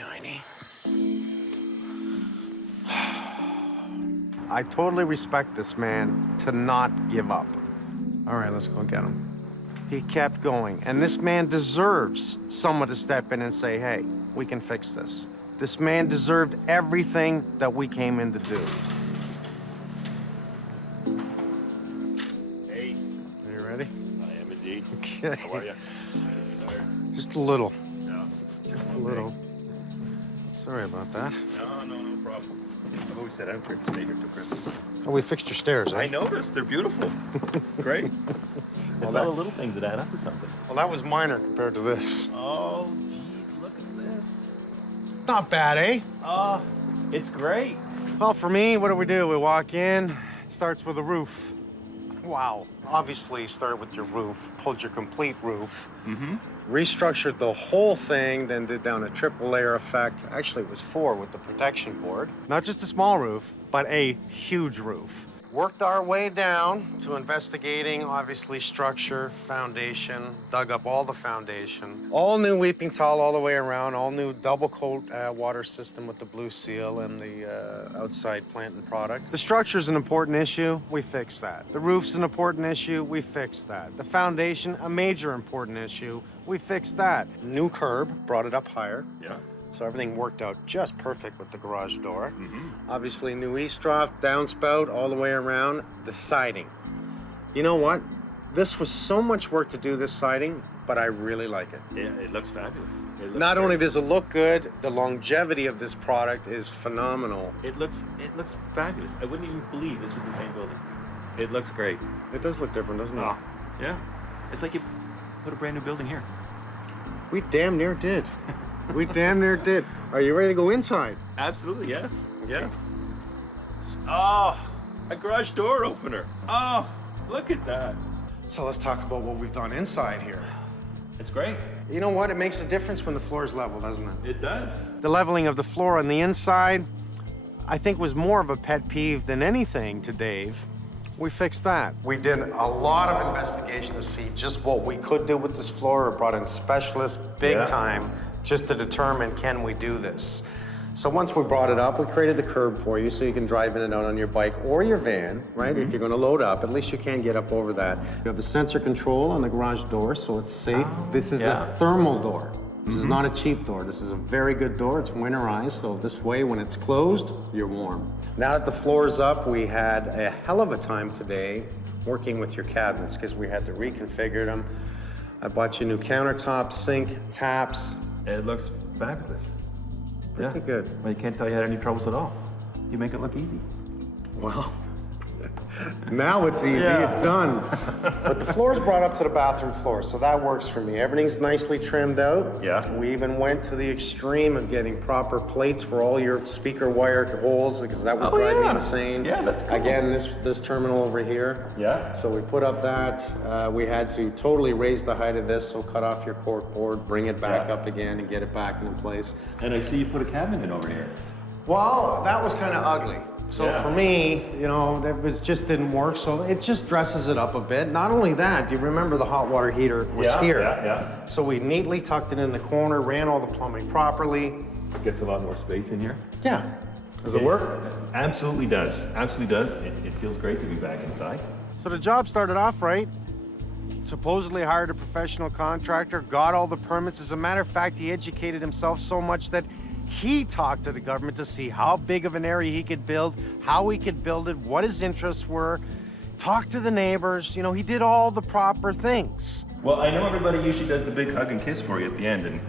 shiny. I totally respect this man to not give up. All right, let's go get him. He kept going, and this man deserves someone to step in and say, hey, we can fix this. This man deserved everything that we came in to do. Hey. Are you ready? I am indeed. Okay. How are you? Just a little. Yeah. Just a little. Sorry about that. No problem. I've always said I'm trying to stay here till Christmas. Oh, we fixed your stairs, eh? I noticed. They're beautiful. Great. It's Well, all the little things that add up to something. Well, that was minor compared to this. Oh, geez, look at this. Not bad, eh? Oh, it's great. Well, for me, what do? We walk in, it starts with a roof. Wow. Obviously, started with your roof, pulled your complete roof, restructured the whole thing, then did down a triple layer effect. Actually, it was 4 with the protection board. Not just a small roof, but a huge roof. Worked our way down to investigating, obviously, structure, foundation, dug up all the foundation. All new weeping tile all the way around, all new double coat water system with the blue seal and the outside plant and product. The structure's an important issue, we fixed that. The roof's an important issue, we fixed that. The foundation, a major important issue, we fixed that. New curb, brought it up higher. Yeah. So everything worked out just perfect with the garage door. Obviously, new eavesdrop, downspout, all the way around. The siding. You know what? This was so much work to do this siding, but I really like it. Yeah, it looks fabulous. It looks Not great. only does it look good, the longevity of this product is phenomenal. It looks fabulous. I wouldn't even believe this was the same building. It looks great. It does look different, doesn't it? Oh, yeah. It's like you put a brand new building here. We damn near did. We damn near did. Are you ready to go inside? Absolutely, yes. Yeah. Oh, a garage door opener. Oh, look at that. So let's talk about what we've done inside here. It's great. You know what? It makes a difference when the floor is level, doesn't it? It does. The leveling of the floor on the inside, I think, was more of a pet peeve than anything to Dave. We fixed that. We did a lot of investigation to see just what we could do with this floor. We brought in specialists big time just to determine, can we do this? So once we brought it up, we created the curb for you so you can drive in and out on your bike or your van, right? If you're gonna load up, at least you can get up over that. You have a sensor control on the garage door, so it's safe. This is a thermal door. This is not a cheap door. This is a very good door. It's winterized, so this way, when it's closed, you're warm. Now that the floor is up, we had a hell of a time today working with your cabinets because we had to reconfigure them. I bought you new countertops, sink, taps. It looks fabulous. Pretty good. Well, you can't tell you had any troubles at all. You make it look easy. Well, now it's easy, it's done. But the floor's brought up to the bathroom floor, so that works for me. Everything's nicely trimmed out. Yeah. We even went to the extreme of getting proper plates for all your speaker wire holes, because that was driving me insane. Yeah, that's cool. Again, this terminal over here. Yeah. So we put up that. We had to totally raise the height of this, so cut off your cork board, bring it back up again, and get it back into place. And I see you put a cabinet in over here. Well, that was kind of ugly. So for me, you know, that was just didn't work. So it just dresses it up a bit. Not only that, do you remember the hot water heater was here? Yeah. So we neatly tucked it in the corner, ran all the plumbing properly. It gets a lot more space in here. Yeah. Does it work? Absolutely does. Absolutely does. It feels great to be back inside. So the job started off right. Supposedly hired a professional contractor, got all the permits. As a matter of fact, he educated himself so much that he talked to the government to see how big of an area he could build, how he could build it, what his interests were, talked to the neighbors. You know, he did all the proper things. Well, I know everybody usually does the big hug and kiss for you at the end, and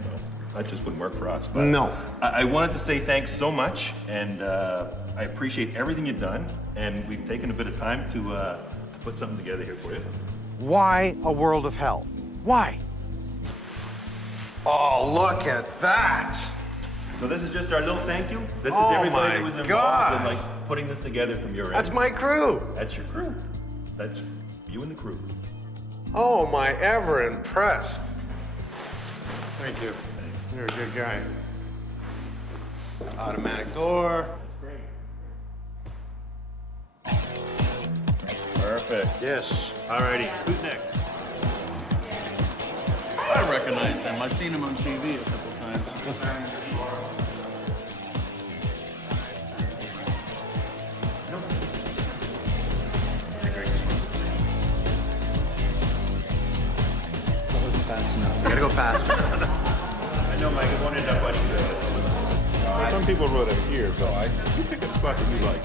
that just wouldn't work for us. But No. I wanted to say thanks so much, and I appreciate everything you've done, and we've taken a bit of time to put something together here for you. Why a world of hell? Why? Oh, look at that. So this is just our little thank you. This is Oh everybody my that was involved God. in like putting this together from your end. That's my crew. That's your crew. That's you and the crew. Oh, my ever impressed. Thank you. Thanks. You're a good guy. Automatic door. Perfect. Yes. Alrighty. Who's next? I recognize him. I've seen him on TV a couple times. That's enough. You gotta go fast. I know, Mike, it won't end up much good. Some people wrote it here, so you pick a spot that you like.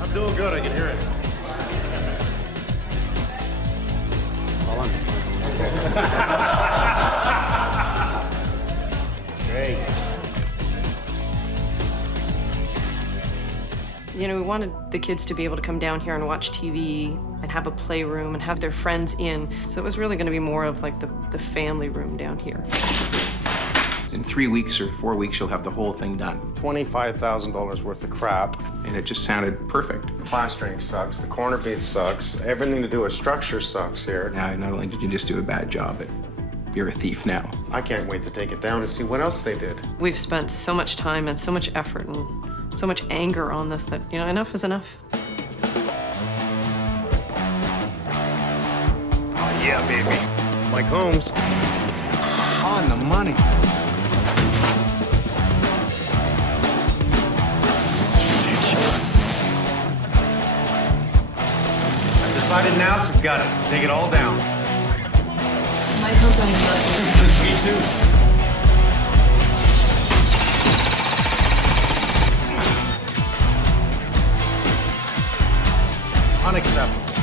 I'm doing good, I can hear it. Great. You know, we wanted the kids to be able to come down here and watch TV and have a playroom and have their friends in. So it was really going to be more of like the family room down here. In 3 weeks or 4 weeks, you'll have the whole thing done. $25,000 worth of crap. And it just sounded perfect. The plastering sucks, the corner bead sucks, everything to do with structure sucks here. Now, not only did you just do a bad job, but you're a thief now. I can't wait to take it down and see what else they did. We've spent so much time and so much effort and so much anger on this that, you know, enough is enough. Oh, yeah, baby. Mike Holmes. On the money. I've decided now to gut it. Take it all down. Mike Holmes, I love you. Me too. Unacceptable.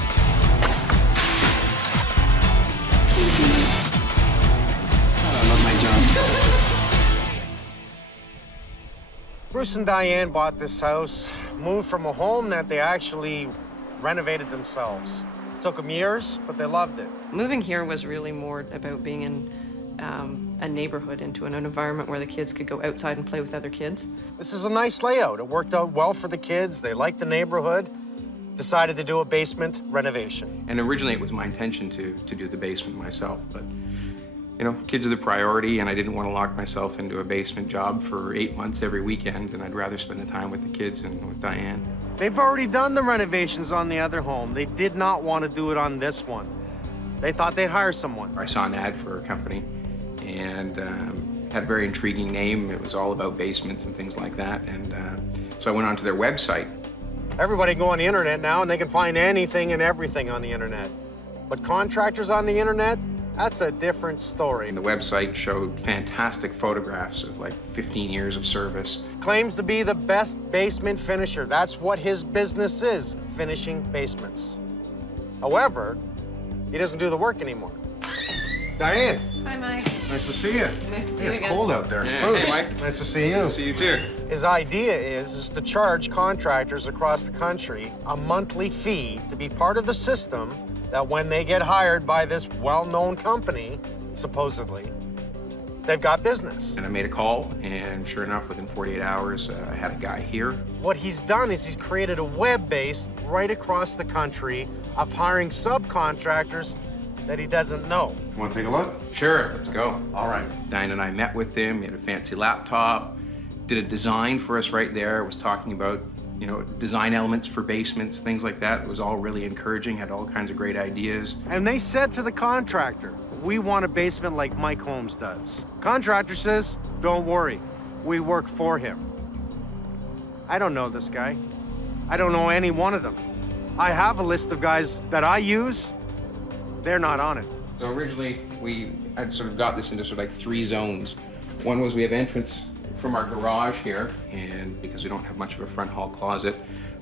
I love my job. Bruce and Diane bought this house, moved from a home that they actually renovated themselves. Took them years, but they loved it. Moving here was really more about being in a neighborhood, into an environment where the kids could go outside and play with other kids. This is a nice layout. It worked out well for the kids. They liked the neighborhood. Decided to do a basement renovation. And originally, it was my intention to do the basement myself, but you know, kids are the priority, and I didn't want to lock myself into a basement job for 8 months every weekend, and I'd rather spend the time with the kids and with Diane. They've already done the renovations on the other home. They did not want to do it on this one. They thought they'd hire someone. I saw an ad for a company, and had a very intriguing name. It was all about basements and things like that, and so I went onto their website. Everybody can go on the internet now, and they can find anything and everything on the internet. But contractors on the internet, that's a different story. And the website showed fantastic photographs of like 15 years of service. Claims to be the best basement finisher. That's what his business is, finishing basements. However, he doesn't do the work anymore. Diane. Hi, Mike. Nice to see you. Nice to see you It's again. cold out there. Yeah. Bruce, Hey, Mike. nice to see you. See you too. His idea is to charge contractors across the country a monthly fee to be part of the system that when they get hired by this well-known company, supposedly, they've got business. And I made a call, and sure enough, within 48 hours, I had a guy here. What he's done is he's created a web base right across the country of hiring subcontractors that he doesn't know. You want to take a look? Sure, let's go. All right. Diane and I met with him. He had a fancy laptop, did a design for us right there, was talking about, you know, design elements for basements, things like that. It was all really encouraging, had all kinds of great ideas. And they said to the contractor, we want a basement like Mike Holmes does. Contractor says, don't worry, we work for him. I don't know this guy. I don't know any one of them. I have a list of guys that I use. They're not on it. So originally, I'd sort of got this into sort of like 3 zones. One was we have entrance from our garage here, and because we don't have much of a front hall closet,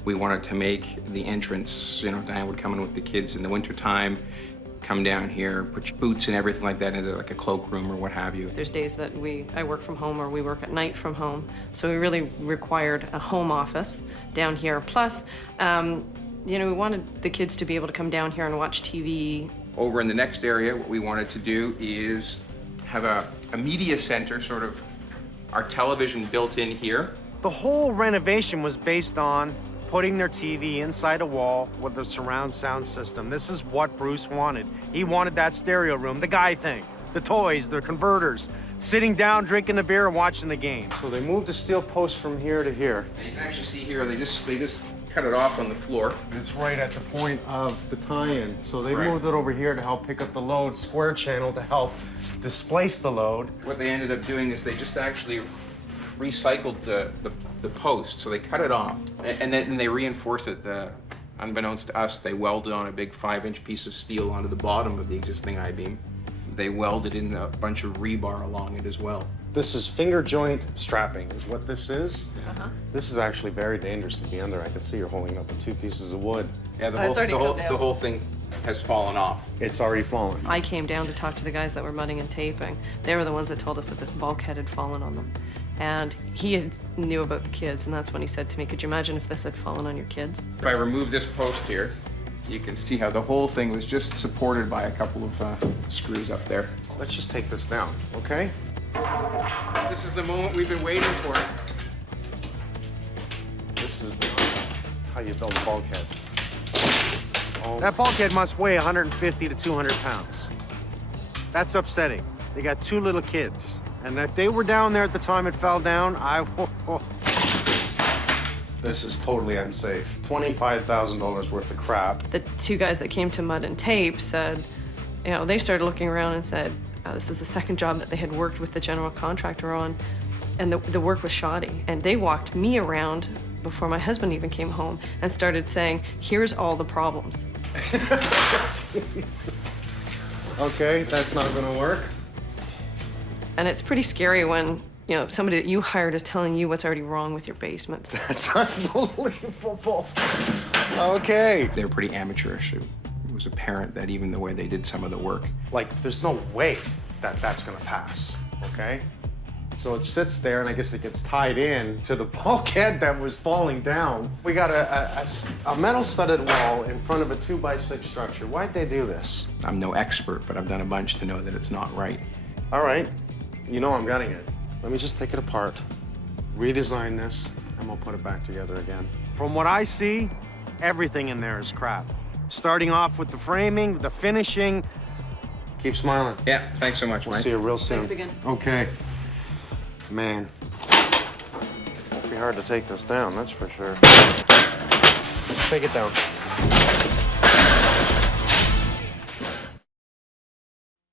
we wanted to make the entrance, you know, Diane would come in with the kids in the wintertime, come down here, put your boots and everything like that into like a cloakroom or what have you. There's days that I work from home or we work at night from home. So we really required a home office down here. Plus, you know, we wanted the kids to be able to come down here and watch TV. Over in the next area, what we wanted to do is have a media center, sort of our television built in here. The whole renovation was based on putting their TV inside a wall with a surround sound system. This is what Bruce wanted. He wanted that stereo room, the guy thing, the toys, the converters, sitting down, drinking a beer and watching the game. So they moved the steel post from here to here. And you can actually see here, they just cut it off on the floor. It's right at the point of the tie-in. So they Right. moved it over here to help pick up the load, square channel to help displace the load. What they ended up doing is they just actually recycled the post. So they cut it off, and then they reinforce it. Unbeknownst to us, they welded on a big 5-inch piece of steel onto the bottom of the existing I-beam. They welded in a bunch of rebar along it as well. This is finger joint strapping is what this is. This is actually very dangerous to be under. I can see you're holding up with 2 pieces of wood. Yeah, It's already come down. the whole thing has fallen off. It's already fallen. I came down to talk to the guys that were mudding and taping. They were the ones that told us that this bulkhead had fallen on them. And he knew about the kids, and that's when he said to me, could you imagine if this had fallen on your kids? If I remove this post here, you can see how the whole thing was just supported by a couple of screws up there. Let's just take this down, okay? This is the moment we've been waiting for. This is how you build a bulkhead. That bulkhead must weigh 150 to 200 pounds. That's upsetting. They got 2 little kids. And if they were down there at the time it fell down, This is totally unsafe. $25,000 worth of crap. The 2 guys that came to mud and tape said, you know, they started looking around and said, this is the second job that they had worked with the general contractor on, and the work was shoddy. And they walked me around before my husband even came home and started saying, here's all the problems. Jesus. Okay, that's not gonna work. And it's pretty scary when, you know, somebody that you hired is telling you what's already wrong with your basement. That's unbelievable. Okay. They were pretty amateurish. It was apparent that even the way they did some of the work. Like, there's no way that that's gonna pass, okay? So it sits there, and I guess it gets tied in to the bulkhead that was falling down. We got a metal studded wall in front of a 2x6 structure. Why'd they do this? I'm no expert, but I've done a bunch to know that it's not right. All right, you know I'm gutting it. Let me just take it apart, redesign this, and we'll put it back together again. From what I see, everything in there is crap. Starting off with the framing, the finishing. Keep smiling. Yeah, thanks so much, We'll Mike. see you real soon. Thanks again. Okay. Man, won't be hard to take this down, that's for sure. Let's take it down.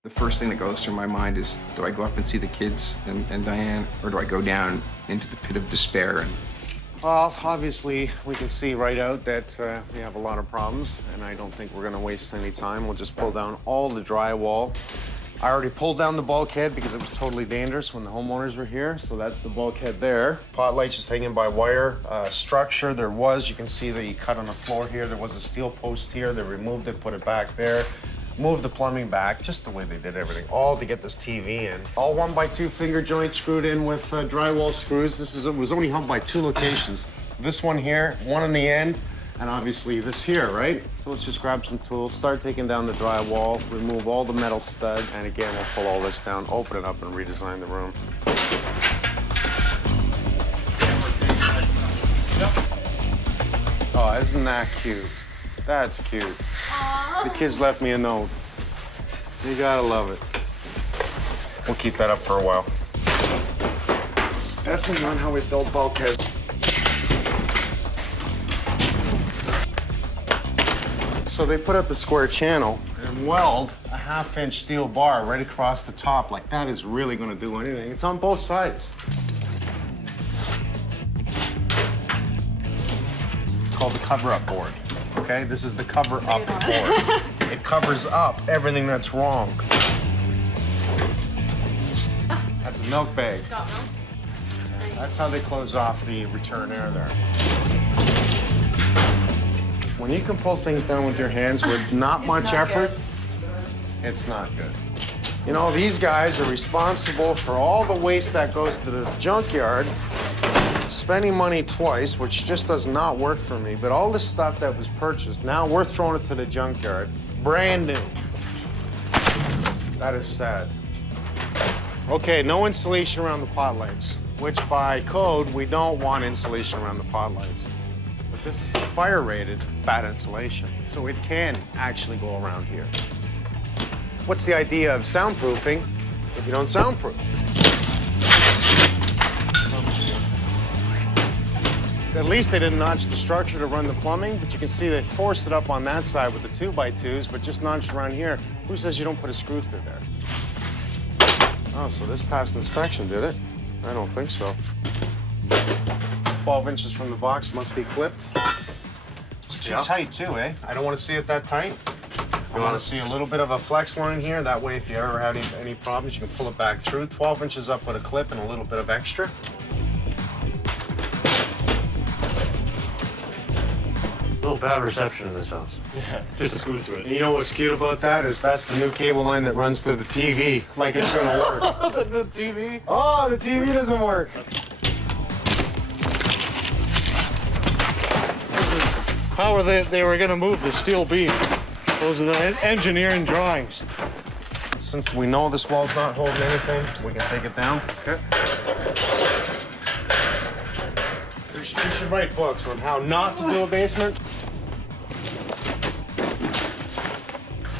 The first thing that goes through my mind is, do I go up and see the kids and Diane, or do I go down into the pit of despair? And Well, obviously, we can see right out that we have a lot of problems, and I don't think we're gonna waste any time. We'll just pull down all the drywall. I already pulled down the bulkhead because it was totally dangerous when the homeowners were here, so that's the bulkhead there. Pot lights just hanging by wire. Structure, you can see the cut on the floor here. There was a steel post here. They removed it, put it back there. Moved the plumbing back, just the way they did everything, all to get this TV in. All 1x2 finger joints screwed in with drywall screws. It was only held by 2 locations. This one here, one on the end, and obviously this here, right? So let's just grab some tools, start taking down the drywall, remove all the metal studs, and again, we'll pull all this down, open it up, and redesign the room. Oh, isn't that cute? That's cute. The kids left me a note. You gotta love it. We'll keep that up for a while. It's definitely not how we build bulkheads. So they put up the square channel and weld a 1/2-inch steel bar right across the top. Like, that is really gonna do anything. It's on both sides. It's called the cover-up board. Okay, this is the cover-up board. It covers up everything that's wrong. That's a milk bag. That's how they close off the return air there. When you can pull things down with your hands with not much effort, it's not good. You know, these guys are responsible for all the waste that goes to the junkyard, spending money twice, which just does not work for me, but all this stuff that was purchased, now we're throwing it to the junkyard, brand new. That is sad. Okay, no insulation around the pot lights, which by code, we don't want insulation around the pot lights. But this is a fire-rated bad insulation, so it can actually go around here. What's the idea of soundproofing if you don't soundproof? At least they didn't notch the structure to run the plumbing, but you can see they forced it up on that side with the 2x2s, but just notched around here. Who says you don't put a screw through there? Oh, so this passed inspection, did it? I don't think so. 12 inches from the box must be clipped. It's too tight too, eh? I don't want to see it that tight. I want to see a little bit of a flex line here. That way, if you ever have any problems, you can pull it back through. 12 inches up with a clip and a little bit of extra. A little bad reception in this house. Yeah, just scoot through it. And you know what's cute about that is that's the new cable line that runs to the TV. Like it's gonna work. the TV? Oh, the TV doesn't work. How were they were gonna move the steel beam? Those are the engineering drawings. Since we know this wall's not holding anything, we can take it down. Okay. We should write books on how not to do a basement.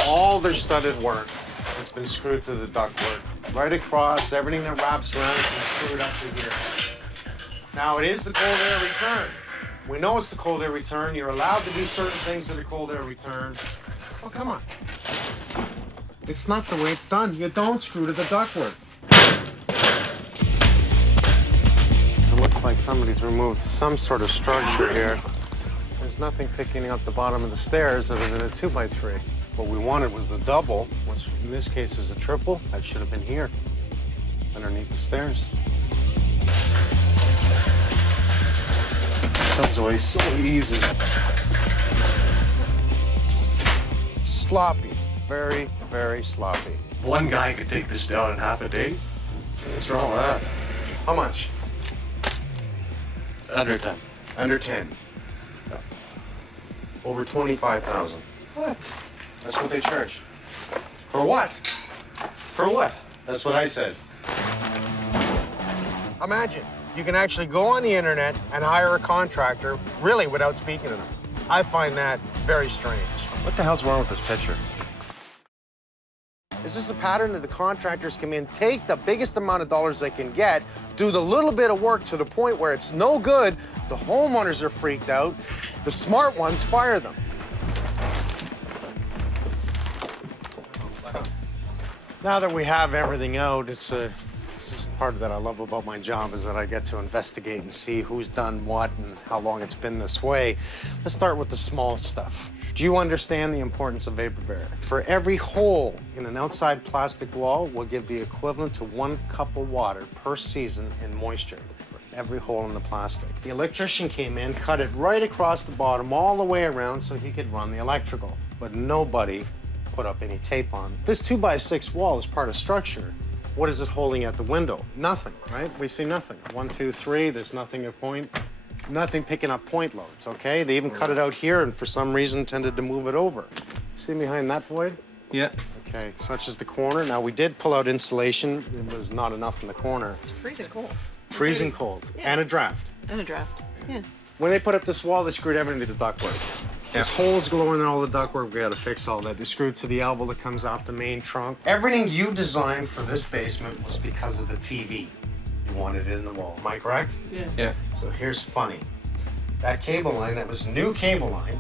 All their studded work has been screwed to the ductwork. Right across, everything that wraps around is screwed up to here. Now, it is the cold air return. We know it's the cold air return. You're allowed to do certain things to the cold air return. Oh, come on. It's not the way it's done. You don't screw to the ductwork. It looks like somebody's removed some sort of structure here. There's nothing picking up the bottom of the stairs other than a 2x3. What we wanted was the double, which in this case is a triple. That should have been here, underneath the stairs. Comes away so easy. Sloppy, very, very sloppy. One guy could take this down in half a day. What's wrong with that? How much? Under 10. Under 10. Yeah. Over 25,000. What? That's what they charge. For what? For what? That's what I said. Imagine, you can actually go on the internet and hire a contractor, really without speaking to them. I find that very strange. What the hell's wrong with this picture? Is this a pattern that the contractors come in, take the biggest amount of dollars they can get, do the little bit of work to the point where it's no good, the homeowners are freaked out, the smart ones fire them. Now that we have everything out, it's just part of that I love about my job is that I get to investigate and see who's done what and how long it's been this way. Let's start with the small stuff. Do you understand the importance of vapor barrier? For every hole in an outside plastic wall, we'll give the equivalent to 1 cup of water per season in moisture for every hole in the plastic. The electrician came in, cut it right across the bottom all the way around so he could run the electrical, but nobody put up any tape on. This 2x6 wall is part of structure. What is it holding at the window? Nothing, right? We see nothing. 1, 2, 3, there's nothing at point. Nothing picking up point loads, okay? They even cut it out here and for some reason tended to move it over. See behind that void? Yeah. Okay, such as the corner. Now we did pull out insulation. It was not enough in the corner. It's freezing cold. Freezing cold. Yeah. And a draft. And a draft. Yeah. When they put up this wall, they screwed everything to the ductwork. There's holes glowing in all the ductwork. We gotta fix all that. They screwed to the elbow that comes off the main trunk. Everything you designed for this basement was because of the TV. You wanted it in the wall. Am I correct? Yeah. Yeah. So here's funny. That cable line, that was new cable line.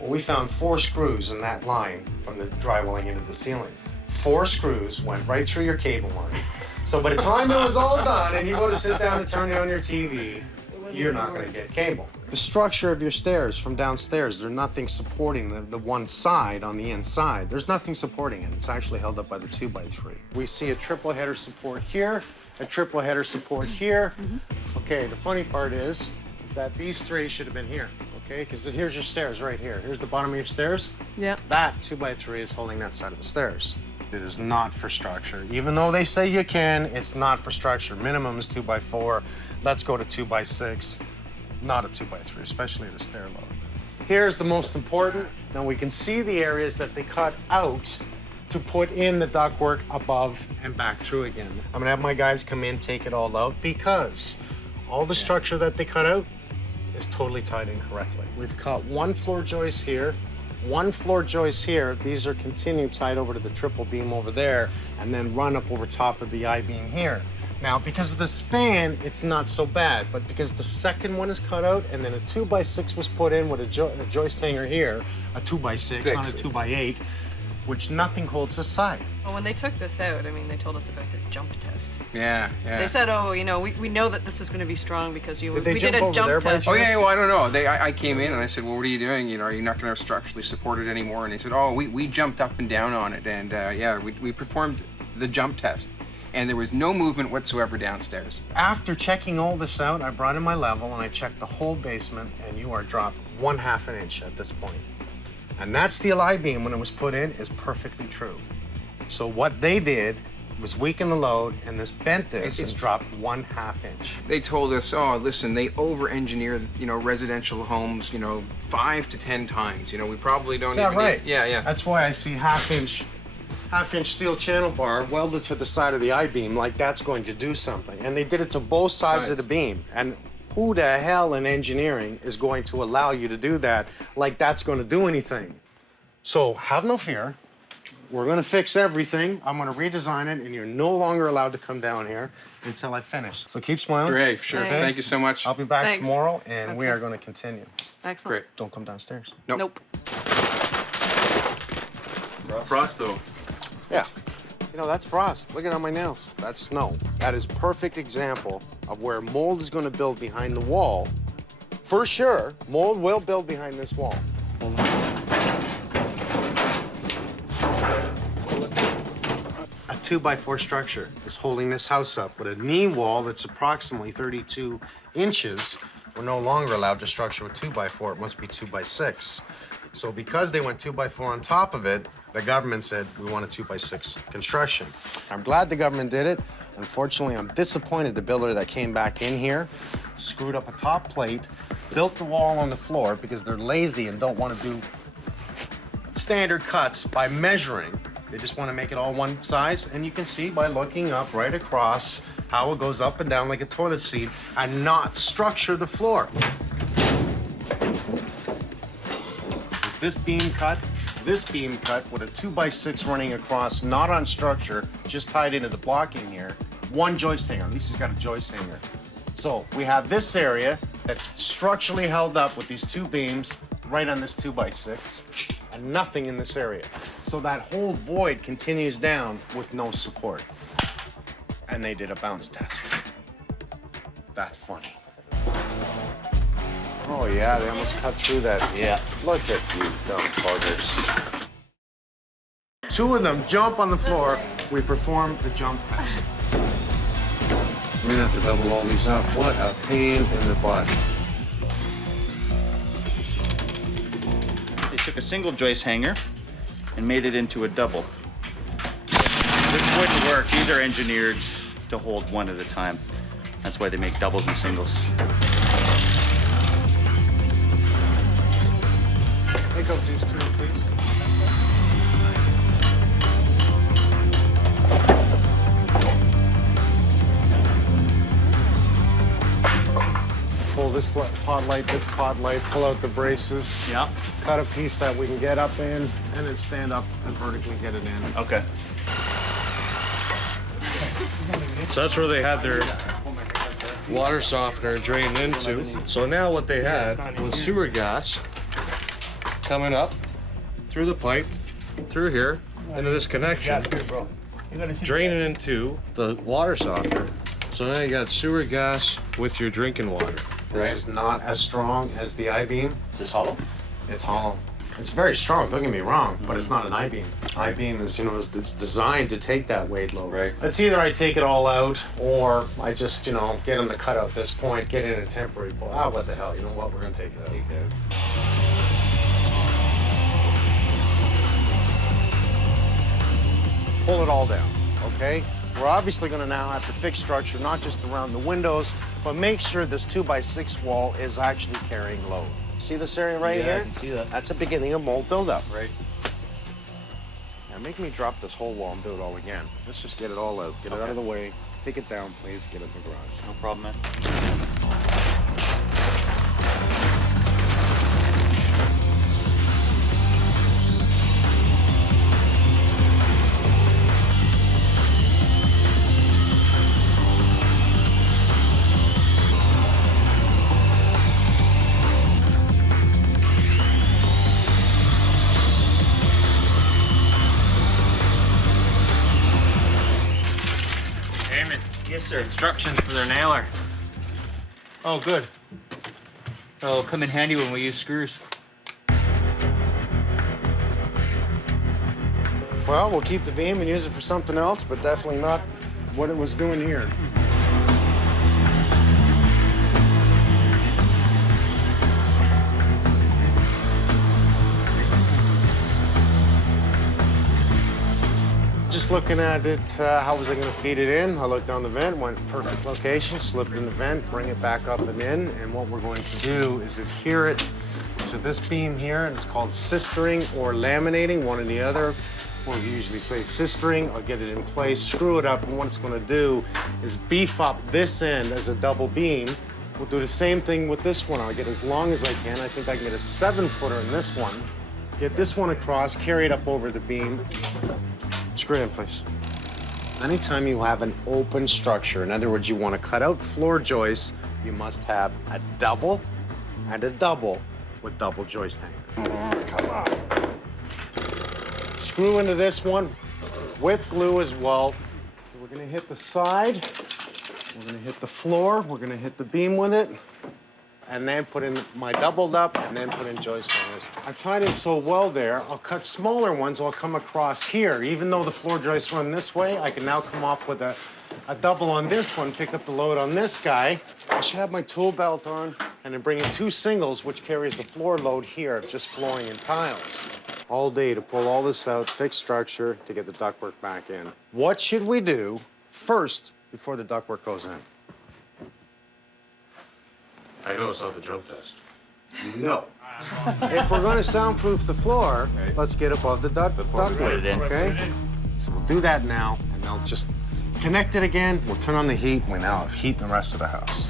Well, we found 4 screws in that line from the drywalling into the ceiling. 4 screws went right through your cable line. So by the time it was all done and you go to sit down and turn on your TV, you're not gonna get cable. The structure of your stairs from downstairs, there's nothing supporting the one side on the inside. There's nothing supporting it. It's actually held up by the 2x3. We see a triple header support here, a triple header support here. Okay, the funny part is that these 3 should have been here, okay? Because here's your stairs right here. Here's the bottom of your stairs. Yeah. That 2x3 is holding that side of the stairs. It is not for structure. Even though they say you can, it's not for structure. Minimum is 2x4. Let's go to 2x6. Not a 2x3, especially at a stair level. Here's the most important. Now we can see the areas that they cut out to put in the ductwork above and back through again. I'm gonna have my guys come in, take it all out because all the structure that they cut out is totally tied in correctly. We've cut 1 floor joist here, 1 floor joist here. These are continued tied over to the triple beam over there and then run up over top of the I-beam here. Now, because of the span, it's not so bad, but because the second one is cut out and then a 2x6 was put in with a joist hanger here, a 2x6, not a 2x8, which nothing holds aside. Well, when they took this out, I mean, they told us about the jump test. Yeah, yeah. They said, oh, you know, we know that this is going to be strong because we did a over there jump by test. Oh yeah, well I don't know. I came in and I said, well, what are you doing? You know, are you not going to structurally support it anymore? And they said, oh, we jumped up and down on it, and yeah, we performed the jump test, and there was no movement whatsoever downstairs. After checking all this out, I brought in my level and I checked the whole basement, and you are dropped 1/2 an inch at this point. And that steel I-beam, when it was put in, is perfectly true. So what they did was weaken the load, and this bent this and dropped 1/2 inch. They told us, oh, listen, they over-engineered, you know, residential homes, you know, 5 to 10 times. You know, we probably don't. Is that even right? Yeah, yeah. That's why I see half-inch steel channel bar welded to the side of the I-beam, like that's going to do something. And they did it to both sides of the beam. And who the hell in engineering is going to allow you to do that like that's going to do anything? So have no fear. We're going to fix everything. I'm going to redesign it, and you're no longer allowed to come down here until I finish. So keep smiling. Great, sure. Thanks. Thank you so much. I'll be back Thanks. tomorrow, and we are going to continue. Excellent. Great. Don't come downstairs. Nope. Frosto. Yeah. You know, that's frost. Look at it on my nails. That's snow. That is perfect example of where mold is going to build behind the wall. For sure, mold will build behind this wall. A 2x4 structure is holding this house up with a knee wall that's approximately 32 inches. We're no longer allowed to structure with 2x4. It must be 2x6. So because they went 2x4 on top of it, the government said we want a 2x6 construction. I'm glad the government did it. Unfortunately, I'm disappointed the builder that came back in here screwed up a top plate, built the wall on the floor because they're lazy and don't want to do standard cuts by measuring. They just want to make it all one size, and you can see by looking up right across how it goes up and down like a toilet seat and not structure the floor. This beam cut with a 2x6 running across, not on structure, just tied into the blocking here. One joist hanger, at least he's got a joist hanger. So we have this area that's structurally held up with these two beams right on this 2x6, and nothing in this area. So that whole void continues down with no support. And they did a bounce test. That's funny. Oh yeah, they almost cut through that. Yeah. Look at you dumb buggers. Two of them jump on the floor. We perform the jump test. We're gonna have to double all these up. What a pain in the butt. They took a single joist hanger and made it into a double. Which wouldn't work. These are engineered to hold one at a time. That's why they make doubles and singles. Take up these two, please. Pull this pod light, pull out the braces. Yeah. Cut a piece that we can get up in, and then stand up and vertically get it in. Okay. So that's where they had their water softener drained into. So now what they had was sewer gas coming up through the pipe, through here, into this connection, draining into the water softener. So now you got sewer gas with your drinking water. This is not as strong as the I-beam. Is this hollow? It's hollow. It's very strong, don't get me wrong, but it's not an I-beam. I-beam is, you know, it's designed to take that weight load. Right. It's either I take it all out, or I just, you know, get them to cut out this point, get in a temporary pull. Ah, what the hell, you know what, we're gonna take it out. Pull it all down, okay? We're obviously gonna now have to fix structure, not just around the windows, but make sure this 2x6 wall is actually carrying load. See this area right here? I can see that. That's a beginning of mold buildup. Right. Now make me drop this whole wall and do it all again. Let's just get it all out. Get it out of the way. Take it down, please. Get it in the garage. No problem, man. or? Instructions for their nailer. Oh, good. That'll come in handy when we use screws. Well, we'll keep the beam and use it for something else, but definitely not what it was doing here. Just looking at it, how was I gonna feed it in? I looked down the vent, went perfect location, slipped in the vent, bring it back up and in, and what we're going to do is adhere it to this beam here, and it's called sistering or laminating, one or the other. Or we usually say sistering. I'll get it in place, screw it up, and what it's gonna do is beef up this end as a double beam. We'll do the same thing with this one. I'll get as long as I can. I think I can get a 7-footer in this one. Get this one across, carry it up over the beam. Screw it in place. Anytime you have an open structure, in other words, you want to cut out floor joists, you must have a double and a double with double joist anchor. Come on. Screw into this one with glue as well. So we're gonna hit the side, we're gonna hit the floor, we're gonna hit the beam with it, and then put in my doubled up, and then put in joist hangers. I've tied it so well there, I'll cut smaller ones, I'll come across here. Even though the floor joists run this way, I can now come off with a double on this one, pick up the load on this guy. I should have my tool belt on, and then bring in 2 singles, which carries the floor load here, just flooring and tiles. All day to pull all this out, fix structure, to get the ductwork back in. What should we do first before the ductwork goes in? I know it's not the jump test. No. If we're gonna soundproof the floor, let's get above the ductwork, okay? So we'll do that now, and I'll just connect it again. We'll turn on the heat, and we now have heat in the rest of the house.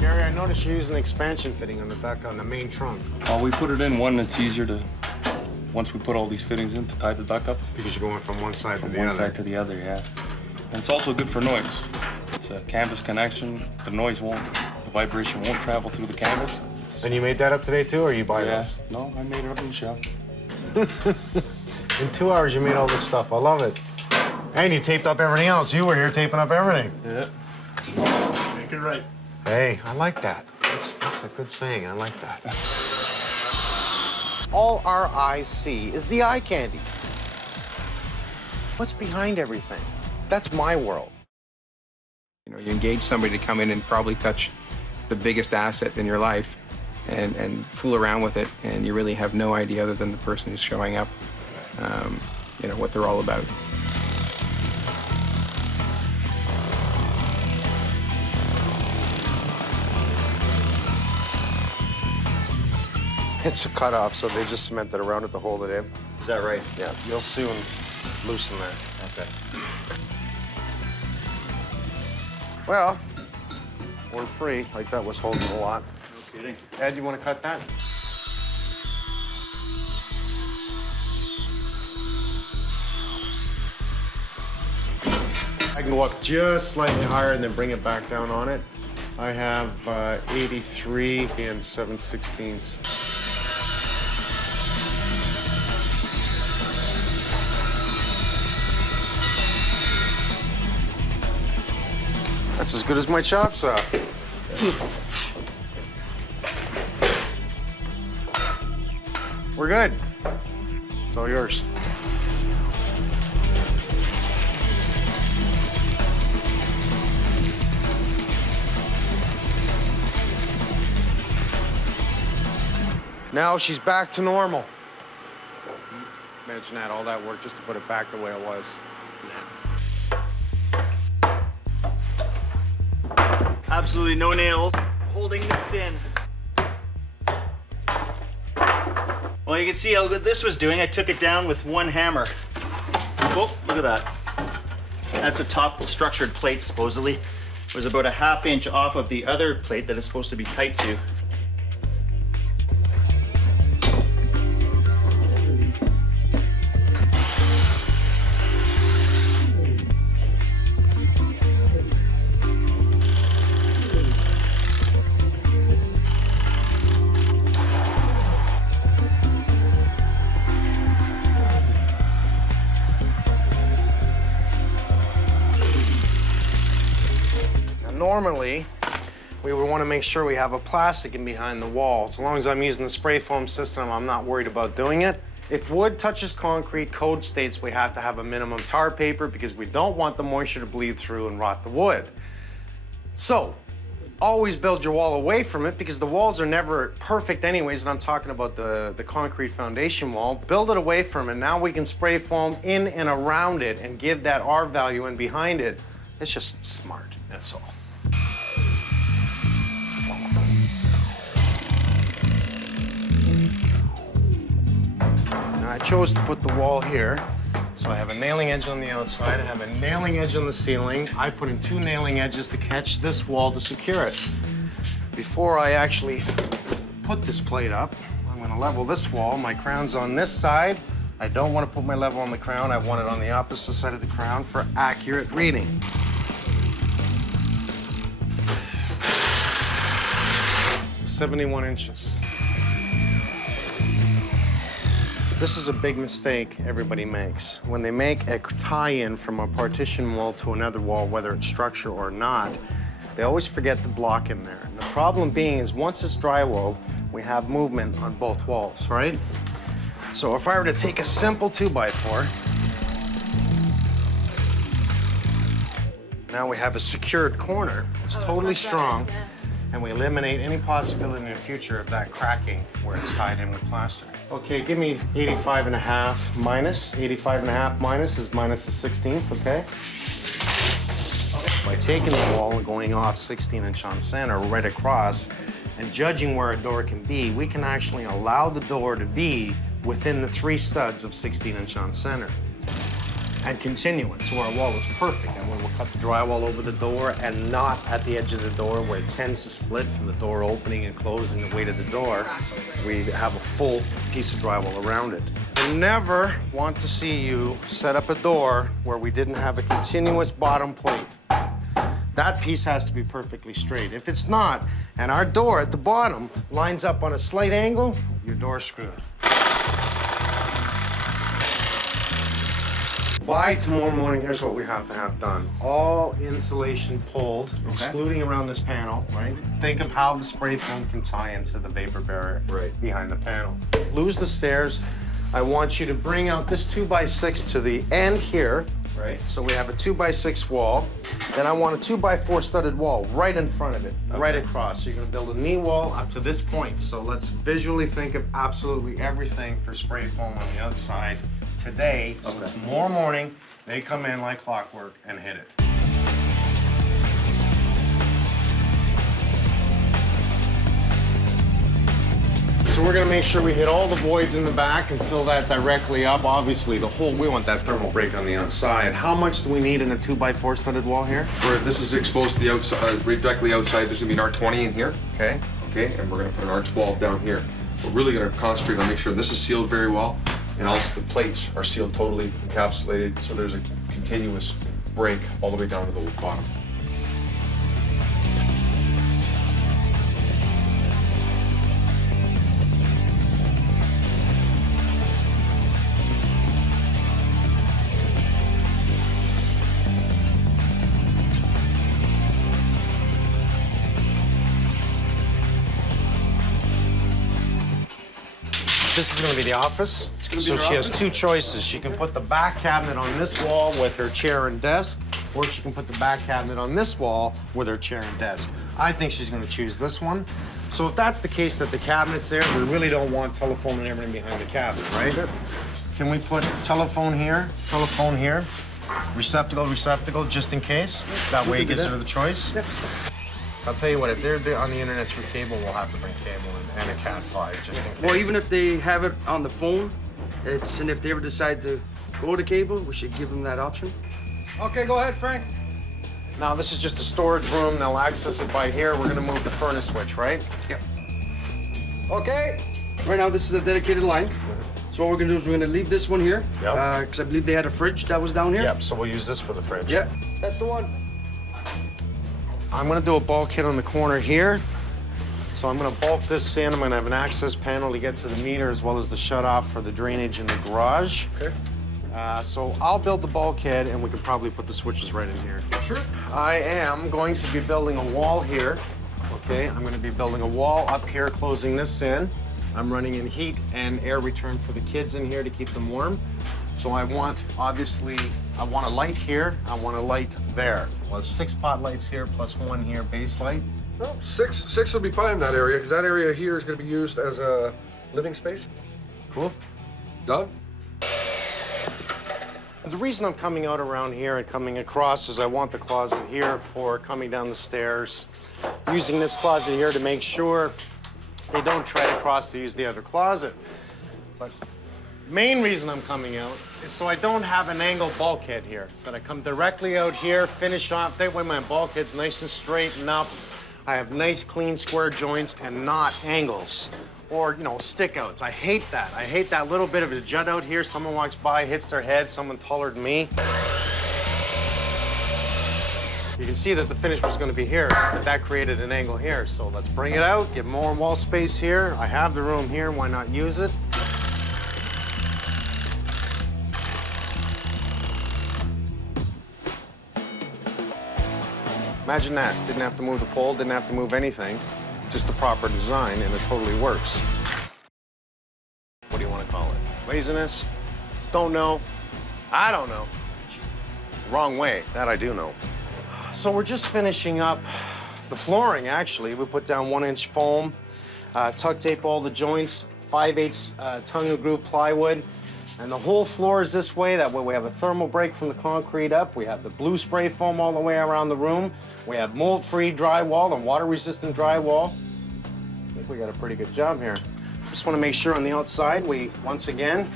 Gary, I noticed you're using an expansion fitting on the duct on the main trunk. We put it in one that's easier to, once we put all these fittings in, to tie the duct up. Because you're going from one side to the One other. side to the other, yeah. And it's also good for noise. It's a canvas connection. The noise won't, the vibration won't travel through the canvas. And you made that up today too, or you buy those? No, I made it up in the shop. In 2 hours, you made all this stuff. I love it. And you taped up everything else. You were here taping up everything. Yeah. Make it right. Hey, I like that. That's a good saying. I like that. All our eyes see is the eye candy. What's behind everything? That's my world. You know, you engage somebody to come in and probably touch the biggest asset in your life and fool around with it, and you really have no idea other than the person who's showing up, you know, what they're all about. It's a cutoff, so they just cemented around it to hold it in. Is that right? Yeah, you'll soon loosen that. Okay. Well, we're free. Like that was holding a lot. No kidding. Ed, you want to cut that? I can go up just slightly higher and then bring it back down on it. I have 83 and 7/16. That's as good as my chop saw. We're good. It's all yours. Now she's back to normal. Imagine that, all that work just to put it back the way it was. Absolutely no nails holding this in. Well, you can see how good this was doing. I took it down with one hammer. Oh, look at that. That's a top structured plate, supposedly. It was about a ½ inch off of the other plate that it's supposed to be tight to. normally, we would want to make sure we have a plastic in behind the wall. As long as I'm using the spray foam system, I'm not worried about doing it. If wood touches concrete, code states we have to have a minimum tar paper because we don't want the moisture to bleed through and rot the wood. So, always build your wall away from it because the walls are never perfect anyways, and I'm talking about the concrete foundation wall. Build it away from it. Now we can spray foam in and around it and give that R value in behind it. It's just smart, that's all. Now I chose to put the wall here. So I have a nailing edge on the outside, I have a nailing edge on the ceiling. I put in 2 nailing edges to catch this wall to secure it. Before I actually put this plate up, I'm gonna level this wall. My crown's on this side. I don't wanna put my level on the crown. I want it on the opposite side of the crown for accurate reading. "71 inches. This is a big mistake everybody makes. When they make a tie-in from a partition wall to another wall, whether it's structure or not, they always forget the block in there. And the problem being is once it's drywall, we have movement on both walls, right? So if I were to take a simple 2x4, now we have a secured corner. It's totally strong, and we eliminate any possibility in the future of that cracking where it's tied in with plaster. Okay, give me 85.5 minus. 85.5 minus is minus the 16th, okay? By taking the wall and going off 16-inch on center right across and judging where a door can be, we can actually allow the door to be within the 3 studs of 16-inch on center and continue it. So our wall is perfect. And when we'll cut the drywall over the door and not at the edge of the door where it tends to split from the door opening and closing the weight of the door, we have a full piece of drywall around it. I never want to see you set up a door where we didn't have a continuous bottom plate. That piece has to be perfectly straight. If it's not, and our door at the bottom lines up on a slight angle, your door's screwed. By tomorrow morning, here's what we have to have done. All insulation pulled, excluding around this panel, right? Think of how the spray foam can tie into the vapor barrier behind the panel. Lose the stairs. I want you to bring out this 2x6 to the end here. Right. So we have a 2x6 wall. Then I want a 2x4 studded wall right in front of it, right across. So you're gonna build a knee wall up to this point. So let's visually think of absolutely everything for spray foam on the outside today. So tomorrow morning, they come in like clockwork and hit it. So we're gonna make sure we hit all the voids in the back and fill that directly up. Obviously, we want that thermal break on the outside. How much do we need in a 2x4 studded wall here? This is exposed to the outside, directly outside. There's gonna be an R20 in here. Okay. Okay, and we're gonna put an R12 down here. We're really gonna concentrate on making sure this is sealed very well, and also the plates are sealed totally encapsulated, so there's a continuous break all the way down to the bottom. This is gonna be the office. So she has 2 choices. She can put the back cabinet on this wall with her chair and desk, or she can put the back cabinet on this wall with her chair and desk. I think she's gonna choose this one. So if that's the case that the cabinet's there, we really don't want telephone and everything behind the cabinet, right? Can we put telephone here, receptacle, just in case? That way it gives her the choice. I'll tell you what, if they're on the internet through cable, we'll have to bring cable and a Cat 5 just in case. Well, even if they have it on the phone, and if they ever decide to go to cable, we should give them that option. Okay, go ahead, Frank. Now, this is just a storage room. They'll access it by here. We're gonna move the furnace switch, right? Yep. Okay. Right now, this is a dedicated line. So what we're gonna do is we're gonna leave this one here. Yep. Because I believe they had a fridge that was down here. Yep, so we'll use this for the fridge. Yep, that's the one. I'm gonna do a bulkhead on the corner here. So I'm gonna bulk this in. I'm gonna have an access panel to get to the meter as well as the shut-off for the drainage in the garage. Okay. So I'll build the bulkhead and we can probably put the switches right in here. Sure. I am going to be building a wall here. Okay, I'm gonna be building a wall up here, closing this in. I'm running in heat and air return for the kids in here to keep them warm. So I want, obviously, I want a light here, I want a light there. Well, 6 pot lights here plus 1 here, base light. Well, six would be fine in that area, because that area here is going to be used as a living space. Cool. Done. The reason I'm coming out around here and coming across is I want the closet here for coming down the stairs, using this closet here to make sure they don't tread across to use the other closet. But main reason I'm coming out is so I don't have an angled bulkhead here. So that I come directly out here, finish off, that way my bulkhead's nice and straight and up. I have nice, clean, square joints and not angles or, you know, stick outs. I hate that. I hate that little bit of a jut out here. Someone walks by, hits their head, someone taller than me. You can see that the finish was going to be here, but that created an angle here. So let's bring it out, get more wall space here. I have the room here, why not use it? Imagine that. Didn't have to move the pole, didn't have to move anything. Just the proper design, and it totally works. What do you want to call it? Laziness? Don't know. I don't know. Wrong way. That I do know. So we're just finishing up the flooring, actually. We put down 1-inch foam, tuck tape all the joints, 5/8 tongue and groove plywood. And the whole floor is this way. That way we have a thermal break from the concrete up. We have the blue spray foam all the way around the room. We have mold-free drywall and water-resistant drywall. I think we got a pretty good job here. Just want to make sure on the outside we, once again,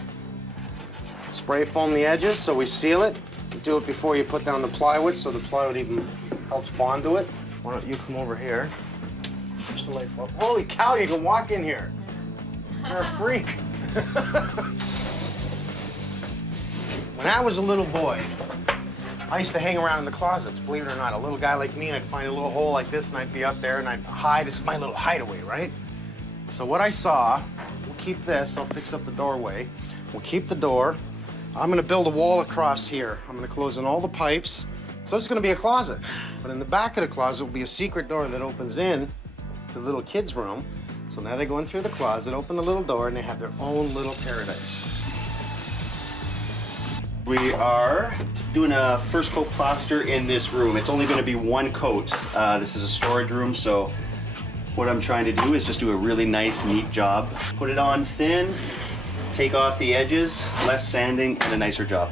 spray foam the edges so we seal it. Do it before you put down the plywood so the plywood even helps bond to it. Why don't you come over here? Just to like, well, holy cow, you can walk in here. You're a freak. When I was a little boy, I used to hang around in the closets, believe it or not. A little guy like me, I'd find a little hole like this and I'd be up there and I'd hide. This is my little hideaway, right? So what I saw, we'll keep this, I'll fix up the doorway. We'll keep the door. I'm gonna build a wall across here. I'm gonna close in all the pipes. So it's gonna be a closet. But in the back of the closet will be a secret door that opens in to the little kids' room. So now they go in through the closet, open the little door, and they have their own little paradise. We are doing a first coat plaster in this room. It's only going to be 1 coat. This is a storage room, so what I'm trying to do is just do a really nice, neat job. Put it on thin, take off the edges, less sanding, and a nicer job.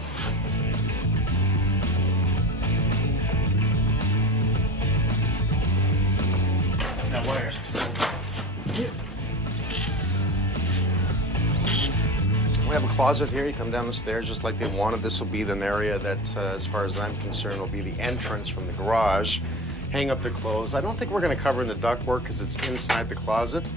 Now wires. We have a closet here. You come down the stairs just like they wanted. This will be an area that, as far as I'm concerned, will be the entrance from the garage. Hang up their clothes. I don't think we're going to cover in the ductwork because it's inside the closet.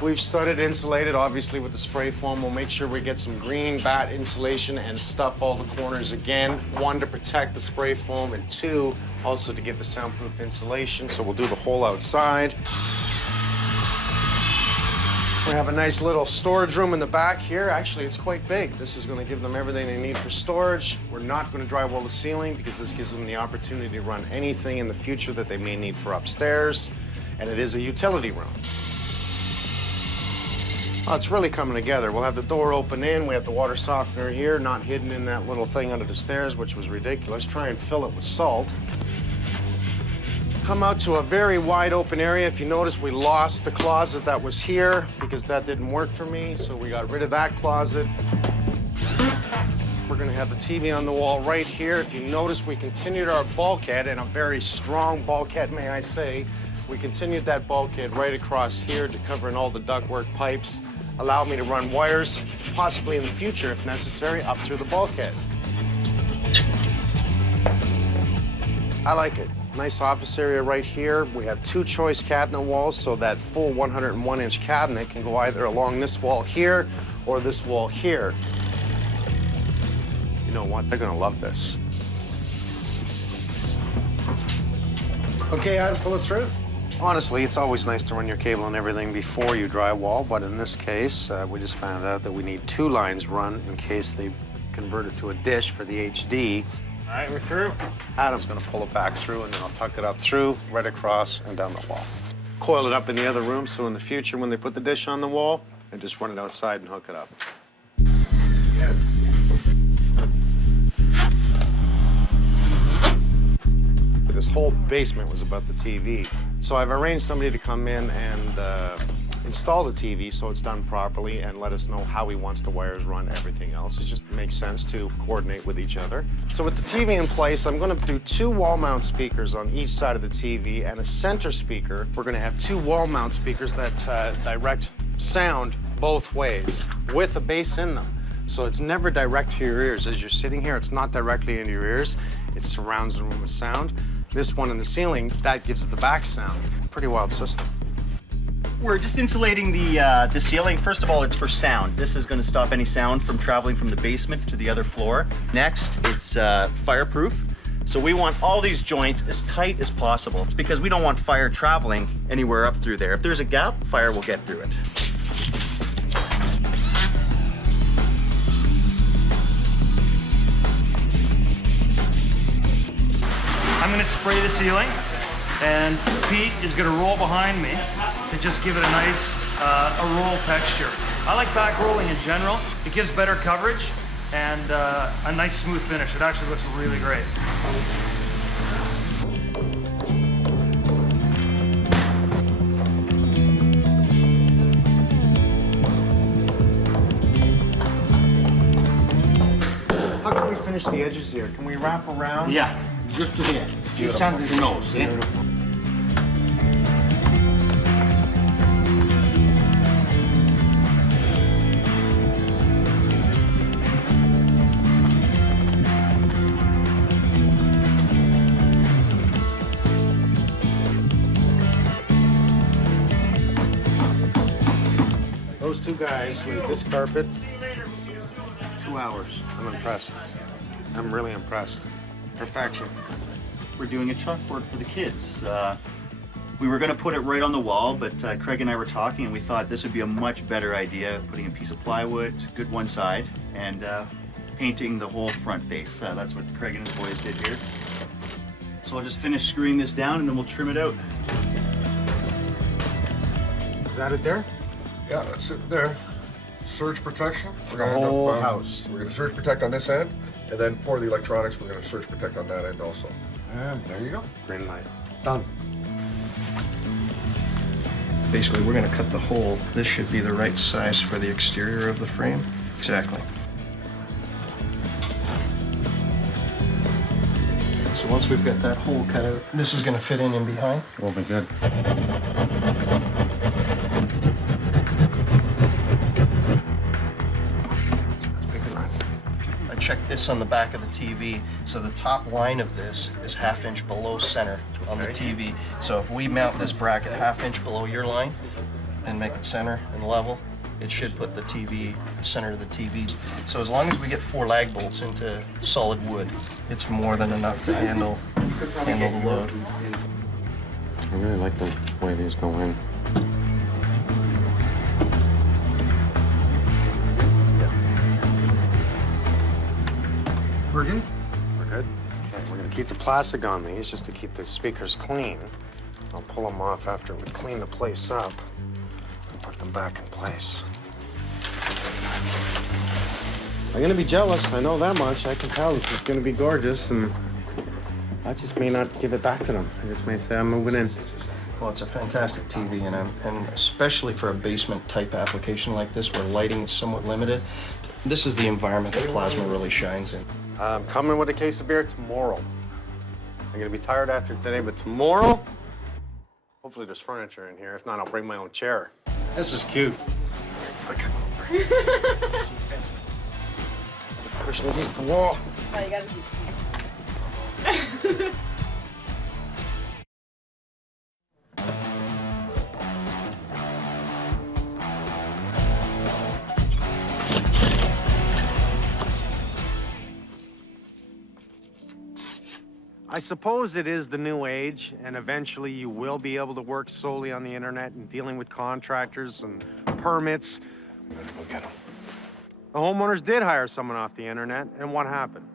We've studded insulated, obviously, with the spray foam. We'll make sure we get some green batt insulation and stuff all the corners again. 1, to protect the spray foam, and 2, also to give the soundproof insulation. So we'll do the whole outside. We have a nice little storage room in the back here. Actually, it's quite big. This is going to give them everything they need for storage. We're not going to drywall the ceiling because this gives them the opportunity to run anything in the future that they may need for upstairs. And it is a utility room. Oh, it's really coming together. We'll have the door open in. We have the water softener here, not hidden in that little thing under the stairs, which was ridiculous. Try and fill it with salt. Come out to a very wide open area. If you notice, we lost the closet that was here because that didn't work for me, so we got rid of that closet. We're gonna have the TV on the wall right here. If you notice, we continued our bulkhead, and a very strong bulkhead, may I say. We continued that bulkhead right across here to cover in all the ductwork pipes, allow me to run wires, possibly in the future, if necessary, up through the bulkhead. I like it. Nice office area right here. We have 2 choice cabinet walls, so that full 101-inch cabinet can go either along this wall here or this wall here. You know what? They're gonna love this. Okay, Adam, pull it through. Honestly, it's always nice to run your cable and everything before you drywall, but in this case, we just found out that we need 2 lines run in case they convert it to a dish for the HD. All right, we're through. Adam's gonna pull it back through, and then I'll tuck it up through, right across, and down the wall. Coil it up in the other room, so in the future, when they put the dish on the wall, I just run it outside and hook it up. This whole basement was about the TV. So I've arranged somebody to come in and install the TV so it's done properly and let us know how he wants the wires run, everything else. It just makes sense to coordinate with each other. So with the TV in place, I'm gonna do 2 wall mount speakers on each side of the TV and a center speaker. We're gonna have 2 wall mount speakers that direct sound both ways with a bass in them. So it's never direct to your ears. As you're sitting here, it's not directly into your ears. It surrounds the room with sound. This one in the ceiling, that gives it the back sound. Pretty wild system. We're just insulating the ceiling. First of all, it's for sound. This is gonna stop any sound from traveling from the basement to the other floor. Next, it's fireproof. So we want all these joints as tight as possible because we don't want fire traveling anywhere up through there. If there's a gap, fire will get through it. I'm gonna spray the ceiling, and Pete is gonna roll behind me to just give it a nice a roll texture. I like back rolling in general. It gives better coverage and a nice smooth finish. It actually looks really great. How can we finish the edges here? Can we wrap around? Yeah, just to the end. Just under the nose, eh? Beautiful. Those 2 guys laid this carpet 2 hours. I'm impressed. I'm really impressed. Perfection. We're doing a chalkboard for the kids. We were gonna put it right on the wall, but Craig and I were talking and we thought this would be a much better idea, putting a piece of plywood, good one side, and painting the whole front face. That's what Craig and his boys did here. So I'll just finish screwing this down and then we'll trim it out. Is that it there? Yeah, that's it there. Surge protection. We're The gonna end whole up, house. We're gonna surge protect on this end, and then for the electronics, we're gonna surge protect on that end also. And there you go. Green light. Done. Basically, we're gonna cut the hole. This should be the right size for the exterior of the frame. Exactly. So once we've got that hole cut out, this is gonna fit in behind. Will be good. I checked this on the back of the TV. So the top line of this is 1/2 inch below center on the TV. So if we mount this bracket 1/2 inch below your line and make it center and level, it should put the TV center of the TV. So as long as we get 4 lag bolts into solid wood, it's more than enough to handle the load. I really like the way these go in. We're good? We're good. Okay, we're gonna keep the plastic on these just to keep the speakers clean. I'll pull them off after we clean the place up and put them back in place. I'm gonna be jealous, I know that much. I can tell this is gonna be gorgeous, and I just may not give it back to them. I just may say I'm moving in. Well, it's a fantastic TV, and especially for a basement type application like this where lighting is somewhat limited, this is the environment that plasma really shines in. I'm coming with a case of beer tomorrow. I'm gonna be tired after today, but tomorrow, hopefully there's furniture in here. If not, I'll bring my own chair. This is cute. Look. Pushing against the wall. Oh, you gotta keep I suppose it is the new age, and eventually you will be able to work solely on the internet and dealing with contractors and permits. I'm gonna go get them. The homeowners did hire someone off the internet, and what happened?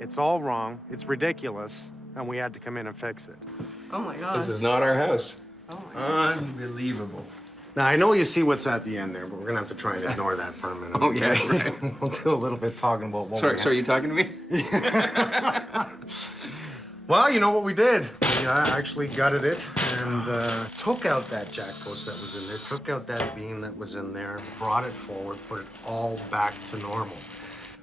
It's all wrong, it's ridiculous, and we had to come in and fix it. Oh my gosh. This is not our house. Oh my gosh. Unbelievable. Now, I know you see what's at the end there, but we're gonna have to try and ignore that for a minute. Oh, yeah, okay? right. We'll do a little bit talking about what Sorry, we so are you talking to me? Well, you know what we did? We actually gutted it and took out that jack post that was in there, took out that beam that was in there, brought it forward, put it all back to normal.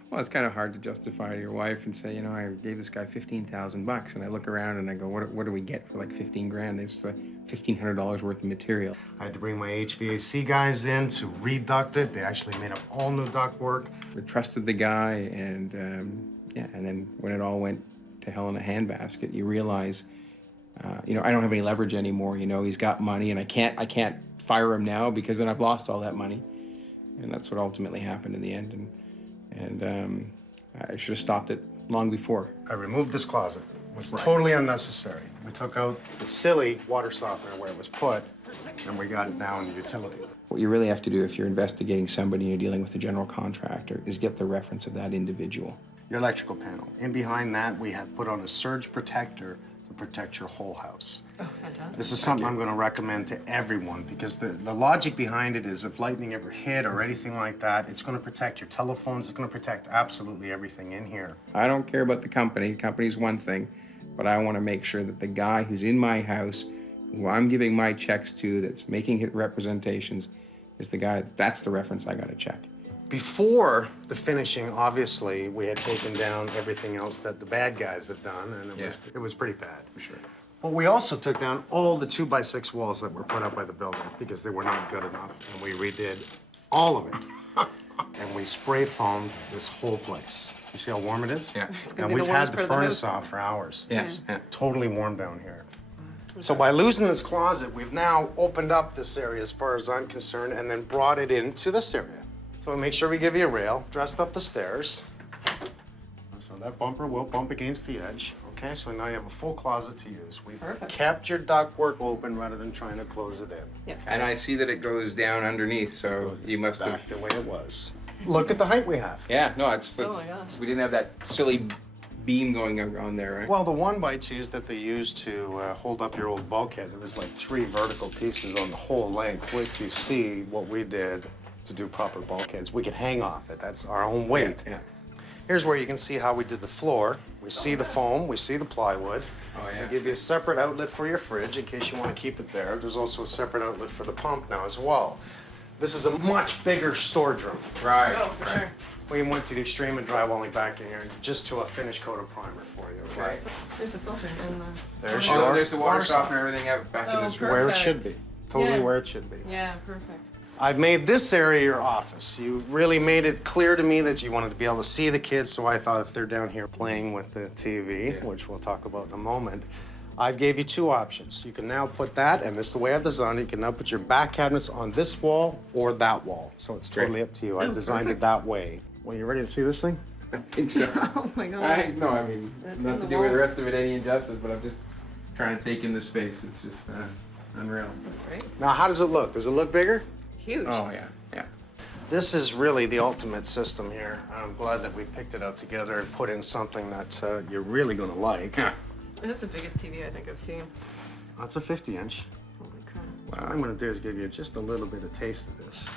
Well, it's kind of hard to justify to your wife and say, you know, I gave this guy $15,000, and I look around and I go, what do we get for like 15 grand? It's $1,500 worth of material. I had to bring my HVAC guys in to reduct it. They actually made up all new duct work. We trusted the guy, and yeah, and then when it all went to hell in a handbasket, you realize, you know, I don't have any leverage anymore. You know, he's got money, and I can't fire him now because then I've lost all that money, and that's what ultimately happened in the end. And I should have stopped it long before. I removed this closet. It was totally unnecessary. We took out the silly water softener where it was put, and we got it now in the utility. What you really have to do if you're investigating somebody and you're dealing with a general contractor is get the reference of that individual. Your electrical panel. In behind that, we have put on a surge protector to protect your whole house. Oh, fantastic. This is something I'm going to recommend to everyone because the logic behind it is if lightning ever hit or anything like that, it's going to protect your telephones. It's going to protect absolutely everything in here. I don't care about the company. The company's one thing, but I want to make sure that the guy who's in my house, who I'm giving my checks to, that's making his representations, is the guy. That's the reference I got to check. Before the finishing, obviously, we had taken down everything else that the bad guys had done, and it was pretty bad. For sure. But we also took down all the 2x6 walls that were put up by the builder because they were not good enough, and we redid all of it. And we spray foamed this whole place. You see how warm it is? Yeah. And we've had the furnace off for hours. Yes. Yeah. Totally warm down here. So by losing this closet, we've now opened up this area as far as I'm concerned and then brought it into this area. So we make sure we give you a rail, dressed up the stairs. So that bumper will bump against the edge. Okay, so now you have a full closet to use. We've kept your ductwork open rather than trying to close it in. Yeah. And I see that it goes down underneath, so you must have... Back the way it was. Look at the height we have. Yeah, no, it's Oh my gosh. we didn't have that silly beam going on there, right? Well, the 1x2s that they used to hold up your old bulkhead, there was like 3 vertical pieces on the whole length. Wait till you see what we did to do proper bulkheads. We could hang off it. That's our own weight. Yeah. Here's where you can see how we did the floor. We see the foam, we see the plywood. Oh, yeah. We give you a separate outlet for your fridge in case you want to keep it there. There's also a separate outlet for the pump now as well. This is a much bigger storage room. Right. Oh, for sure. We went to the extreme and drywalling back in here just to a finish coat of primer for you, okay? There's the filter and the... There's Oh, your there's the water softener, everything out back in this room. Where it should be. Totally Yeah. where it should be. Yeah, perfect. I've made this area your office. You really made it clear to me that you wanted to be able to see the kids, so I thought if they're down here playing with the TV, which we'll talk about in a moment, I gave you 2 options. You can now put that, and this is the way I've designed it, you can now put your back cabinets on this wall or that wall. So it's totally up to you. I've designed it that way. Well, you ready to see this thing? I think so. Oh my gosh. No, I mean, not to do with the rest of it any injustice, but I'm just trying to take in the space. It's just unreal. That's great. Now, how does it look? Does it look bigger? Huge. Oh, yeah, yeah. This is really the ultimate system here. I'm glad that we picked it up together and put in something that you're really gonna like. That's the biggest TV I think I've seen. That's a 50-inch. Holy crap. What I'm gonna do is give you just a little bit of taste of this.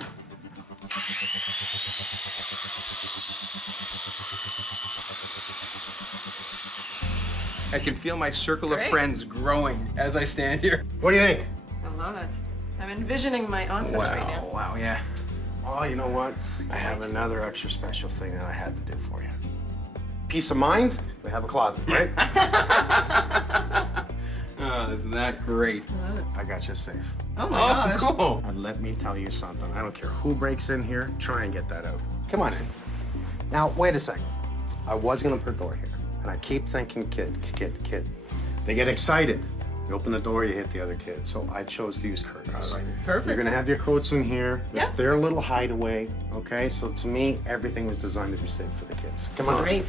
I can feel my circle of Great. friends growing as I stand here. What do you think? I love it. I'm envisioning my office right now. Wow, yeah. Oh, you know what? I have another extra special thing that I had to do for you. Peace of mind, we have a closet, right? Oh, isn't that great? I love it. I got you safe. Oh my gosh. Cool. And let me tell you something. I don't care who breaks in here, try and get that out. Come on in. Now, wait a second. I was gonna put a door here, and I keep thinking kid. They get excited. You open the door, you hit the other kid. So I chose to use curtains. Perfect. You're gonna have your coats in here. It's Yeah. their little hideaway, okay? So to me, everything was designed to be safe for the kids. Come on. Great.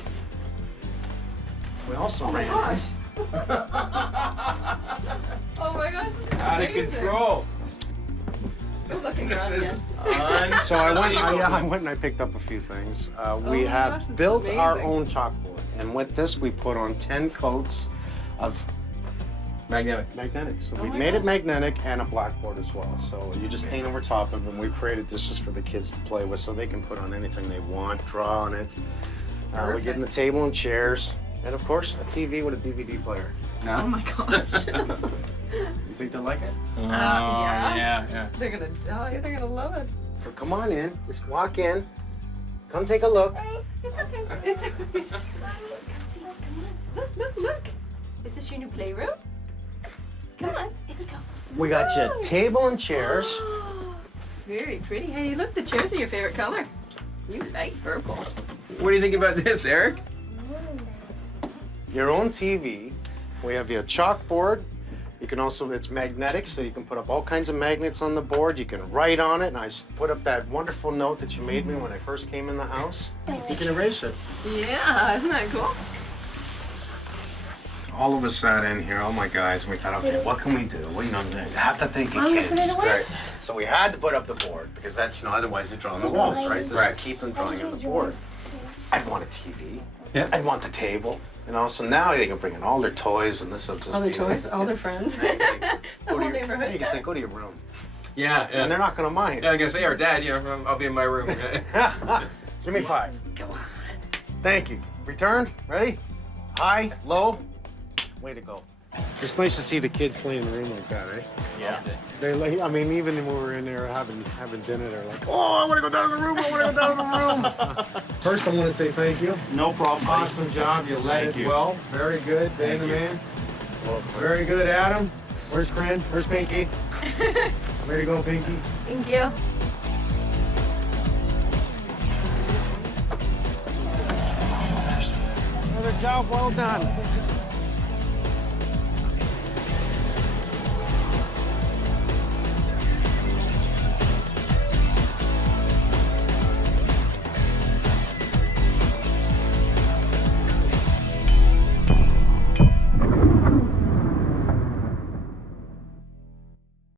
We also Oh my ran gosh. Oh my gosh, this is Out of amazing. control. Good looking This garage, is yeah. So I went and I picked up I things. We my have gosh, this is built our amazing. own chalkboard, and with this we put on 10 coats of magnetic. So we made it magnetic and a blackboard as well. So you just paint over top of it, and we created this just for the kids to play with, so they can put on anything they want, draw on it. We get in the table and chairs, and of course a TV with a DVD player. No? Oh my gosh. You think they'll like it? Yeah. They're gonna die. They're gonna love it. So come on in. Just walk in. Come take a look. It's okay. It's okay. Come see. Come on. Look. Is this your new playroom? Come on. Here we go. We got you table and chairs. Very pretty. Hey, look, the chairs are your favorite color. You like purple. What do you think about this, Eric? Your own TV. We have your chalkboard. You can also, it's magnetic, so you can put up all kinds of magnets on the board. You can write on it, and I put up that wonderful note that you made me when I first came in the house. You can erase it. Yeah, isn't that cool? All of us sat in here, all my guys, and we thought, okay, what can we do? Well, you know, you have to think of I'm gonna put kids. it away. Right. So we had to put up the board, because that's, you know, otherwise they draw on the walls, right? This will keep them drawing on the board. I'd want a TV. Yeah. I'd want the table. You know, so now they can bring in all their toys, and this will just All their be toys, all their friends. The whole neighborhood. You can say, go to your room. Yeah. And they're not gonna mind. Yeah, I'm gonna say, our dad, you know, I'll be in my room. Give me 5. Come on. Thank you. Return. Ready? High, low. Way to go. It's nice to see the kids playing in a room like that, eh? Yeah. They like, I mean, even when we were in there having dinner, they're like, oh, I want to go down to the room. I want to go down to the room. First, I want to say thank you. No problem, buddy. Awesome job. You led Thank it you. well. Very good, Dan the man. Very good, Adam. Where's Cran? Where's Pinky? Way to go, Pinky. Thank you. Another job well done.